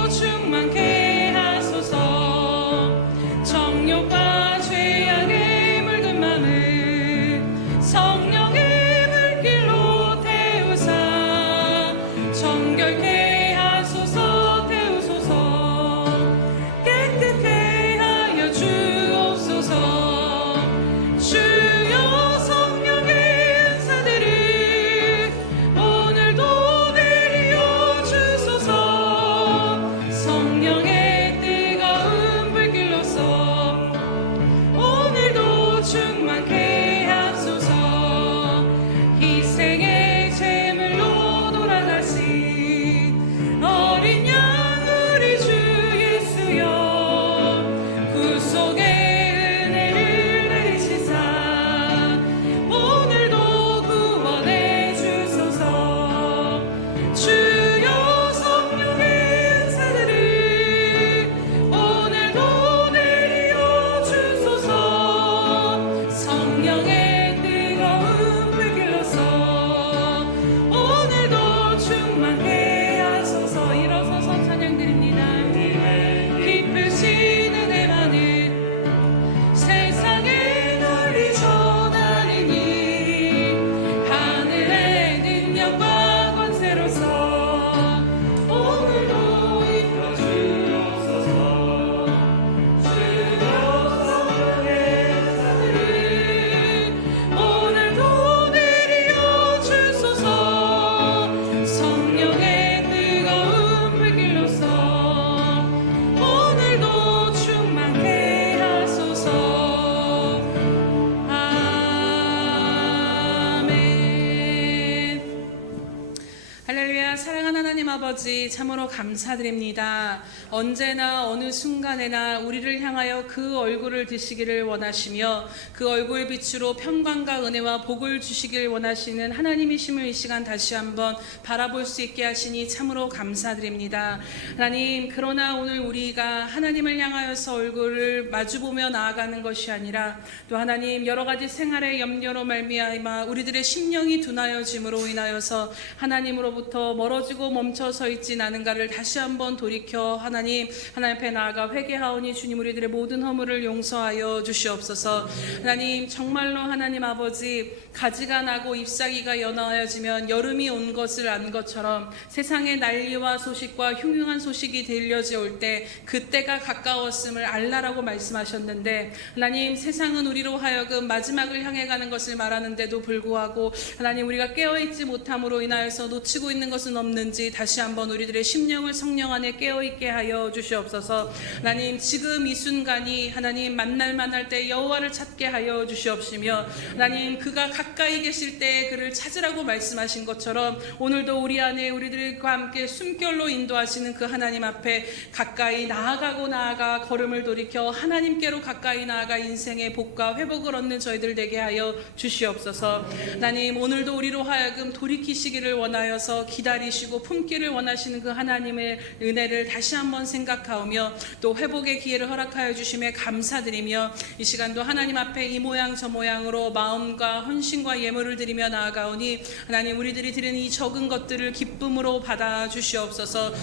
아버지 참으로 감사드립니다. 언제나 어느 순간에나 우리를 향하여 그 얼굴을 드시기를 원하시며 그 얼굴 빛으로 평강과 은혜와 복을 주시길 원하시는 하나님이심을 이 시간 다시 한번 바라볼 수 있게 하시니 참으로 감사드립니다. 하나님, 그러나 오늘 우리가 하나님을 향하여서 얼굴을 마주보며 나아가는 것이 아니라 또 하나님 여러 가지 생활의 염려로 말미암아 우리들의 심령이 둔하여짐으로 인하여서 하나님으로부터 멀어지고 멈춰 서 있진 않은가를 다시 한번 돌이켜 하나님 앞에 나아가 회개하오니 주님 우리들의 모든 허물을 용서하여 주시옵소서. 하나님, 정말로 하나님 아버지, 가지가 나고 잎사귀가 연하여지면 여름이 온 것을 안 것처럼 세상의 난리와 소식과 흉흉한 소식이 들려져 올 때 그때가 가까웠음을 알라라고 말씀하셨는데, 하나님, 세상은 우리로 하여금 마지막을 향해 가는 것을 말하는데도 불구하고 하나님 우리가 깨어있지 못함으로 인하여서 놓치고 있는 것은 없는지 다시 한번 우리들의 심령을 성령 안에 깨어있게 하여 주시옵소서. 하나님, 지금 이 순간이 하나님 만날만 할 때 여호와를 찾게 하여 주시옵시며, 하나님 그가 가까이 계실 때 그를 찾으라고 말씀하신 것처럼 오늘도 우리 안에 우리들과 함께 숨결로 인도하시는 그 하나님 앞에 가까이 나아가 걸음을 돌이켜 하나님께로 가까이 나아가 인생의 복과 회복을 얻는 저희들 되게 하여 주시옵소서. 하나님, 오늘도 우리로 하여금 돌이키시기를 원하여서 기다리시고 품기를 원하시는 그 하나님의 은혜를 다시 한번 생각하오며 또 회복의 기회를 허락하여 주심에 감사드리며, 이 시간도 하나님 앞에 이 모양 저 모양으로 마음과 헌신과 예물을 드리며 나아가오니 하나님 우리들이 드리는 이 적은 것들을 기쁨으로 받아 주시옵소서.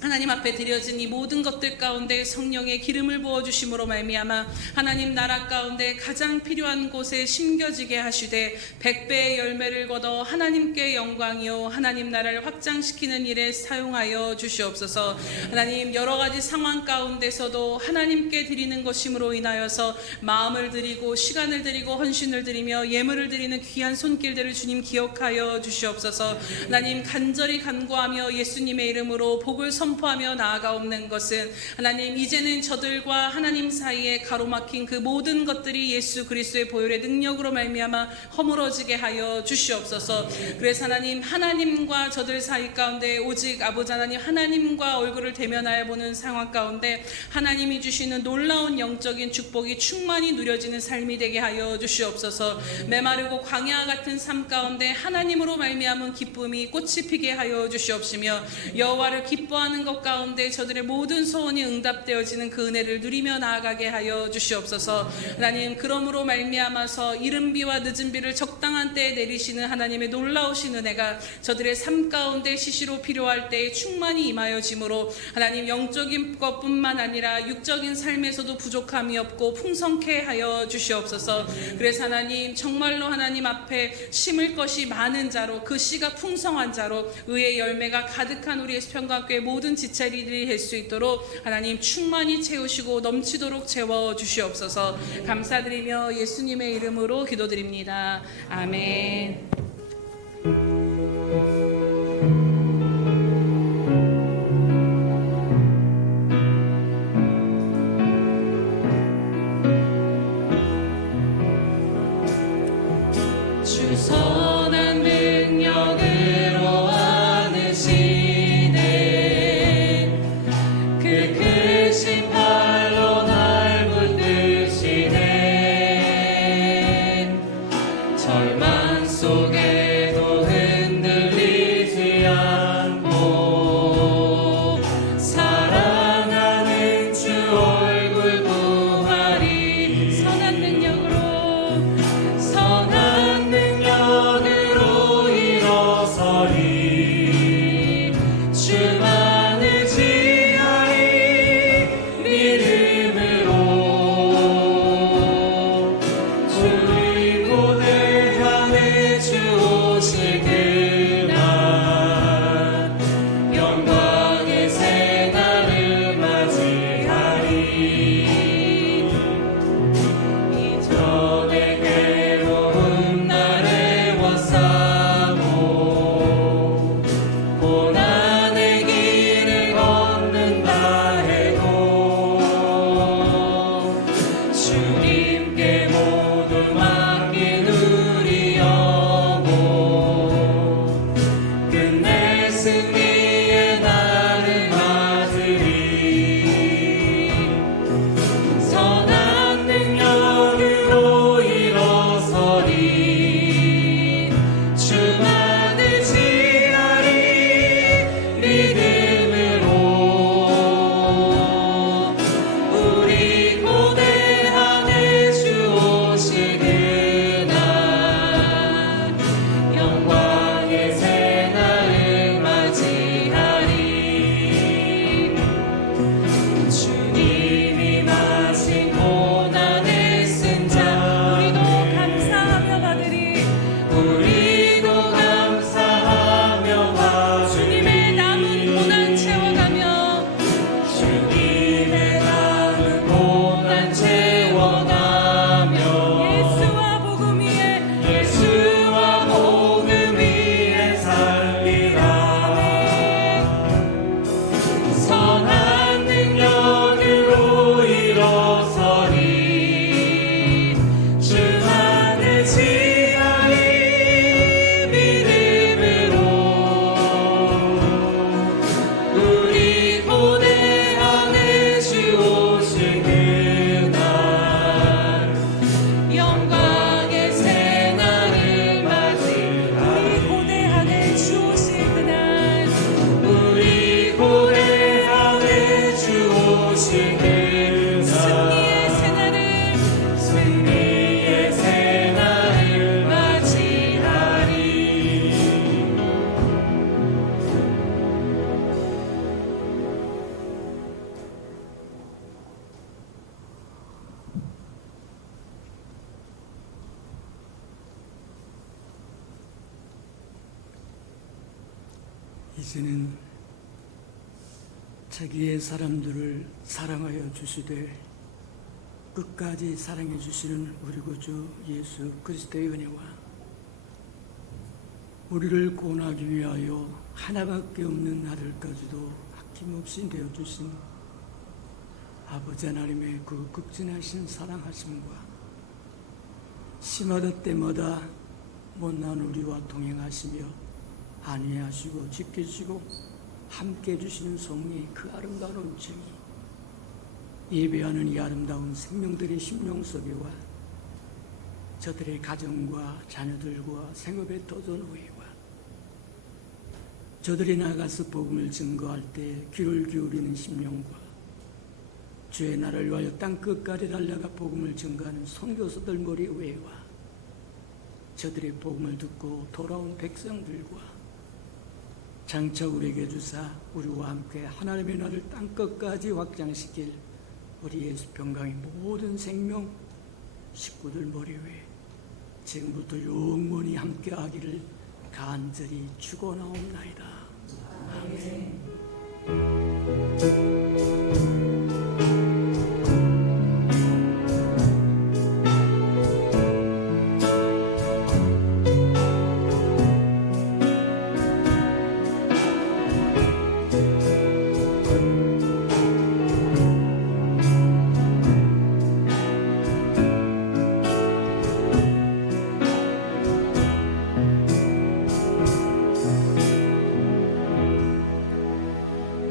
하나님 앞에 드려진 이 모든 것들 가운데 성령의 기름을 부어주심으로 말미암아 하나님 나라 가운데 가장 필요한 곳에 심겨지게 하시되 100배의 열매를 거둬 하나님께 영광이요 하나님 나라를 확장시키는 일에 사용하여 주시옵소서. 하나님, 여러 가지 상황 가운데서도 하나님께 드리는 것임으로 인하여서 마음을 드리고 시간을 드리고 헌신을 드리며 예물을 드리는 귀한 손길들을 주님 기억하여 주시옵소서. 하나님, 간절히 간구하며 예수님의 이름으로 복을 선포하며 나아가옵는 것은 하나님 이제는 저들과 하나님 사이에 가로막힌 그 모든 것들이 예수 그리스도의 보혈의 능력으로 말미암아 허물어지게 하여 주시옵소서. 그래서 하나님, 하나님과 저들 사이 가운데 오직 아버지 하나님 하나님과 얼굴을 대면하여 보는 상황 가운데 하나님이 주시는 놀라운 영적인 축복이 충만히 누려지는 삶이 되게 하여 주시옵소서. 메마르고 광야 같은 삶 가운데 하나님으로 말미암은 기쁨이 꽃이 피게 하여 주시옵시며, 여호와를 기뻐하는 것 가운데 저들의 모든 소원이 응답되어지는 그 은혜를 누리며 나아가게 하여 주시옵소서. 하나님, 그러므로 말미암아서 이른 비와 늦은 비를 적당한 때에 내리시는 하나님의 놀라우신 은혜가 저들의 삶 가운데 시시로 필요할 때에 충만히 임하여지므로 하나님 영적인 것뿐만 아니라 육적인 삶에서도 부족함이 없고 풍성케 하여 주시옵소서. 그래서 하나님, 정말로 하나님 앞에 심을 것이 많은 자로, 그 씨가 풍성한 자로 의의 열매가 가득한 우리의 평강교회 모든 지체리들이 될 수 있도록 하나님 충만히 채우시고 넘치도록 채워 주시옵소서. 감사드리며 예수님의 이름으로 기도드립니다. 아멘. 주 선한 능력으로 안으시네, 그 크신 팔로 날 붙드시네. 절망 속에도 흔들리지 않고 사랑하는 주 얼굴 구하리. 선한 능력으로 일어서리. 주만을 지하리 믿음으로 주의 고대함에 주 이제는 자기의 사람들을 사랑하여 주시되 끝까지 사랑해 주시는 우리 구주 예수 그리스도의 은혜와 우리를 구원하기 위하여 하나밖에 없는 아들까지도 아낌없이 내어주신 아버지 하나님의 그 극진하신 사랑하심과 시마다 때마다 못난 우리와 동행하시며 안위하시고 지키시고 함께 해주시는 성령의 그 아름다운 은총이 예배하는 이 아름다운 생명들의 심령 속에와 저들의 가정과 자녀들과 생업에 터전 후에와 저들이 나가서 복음을 증거할 때 귀를 기울이는 심령과 주의 나라를 위하여 땅끝까지 달려가 복음을 증거하는 선교사들 머리 위에와 저들의 복음을 듣고 돌아온 백성들과 장차 우리에게 주사 우리와 함께 하나님의 나라를 땅끝까지 확장시킬 우리 예수 평강의 모든 생명 식구들 머리 위에 지금부터 영원히 함께하기를 간절히 축원하옵나이다. 아멘.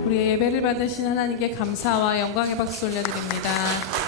우리 예배를 받으신 하나님께 감사와 영광의 박수 올려드립니다.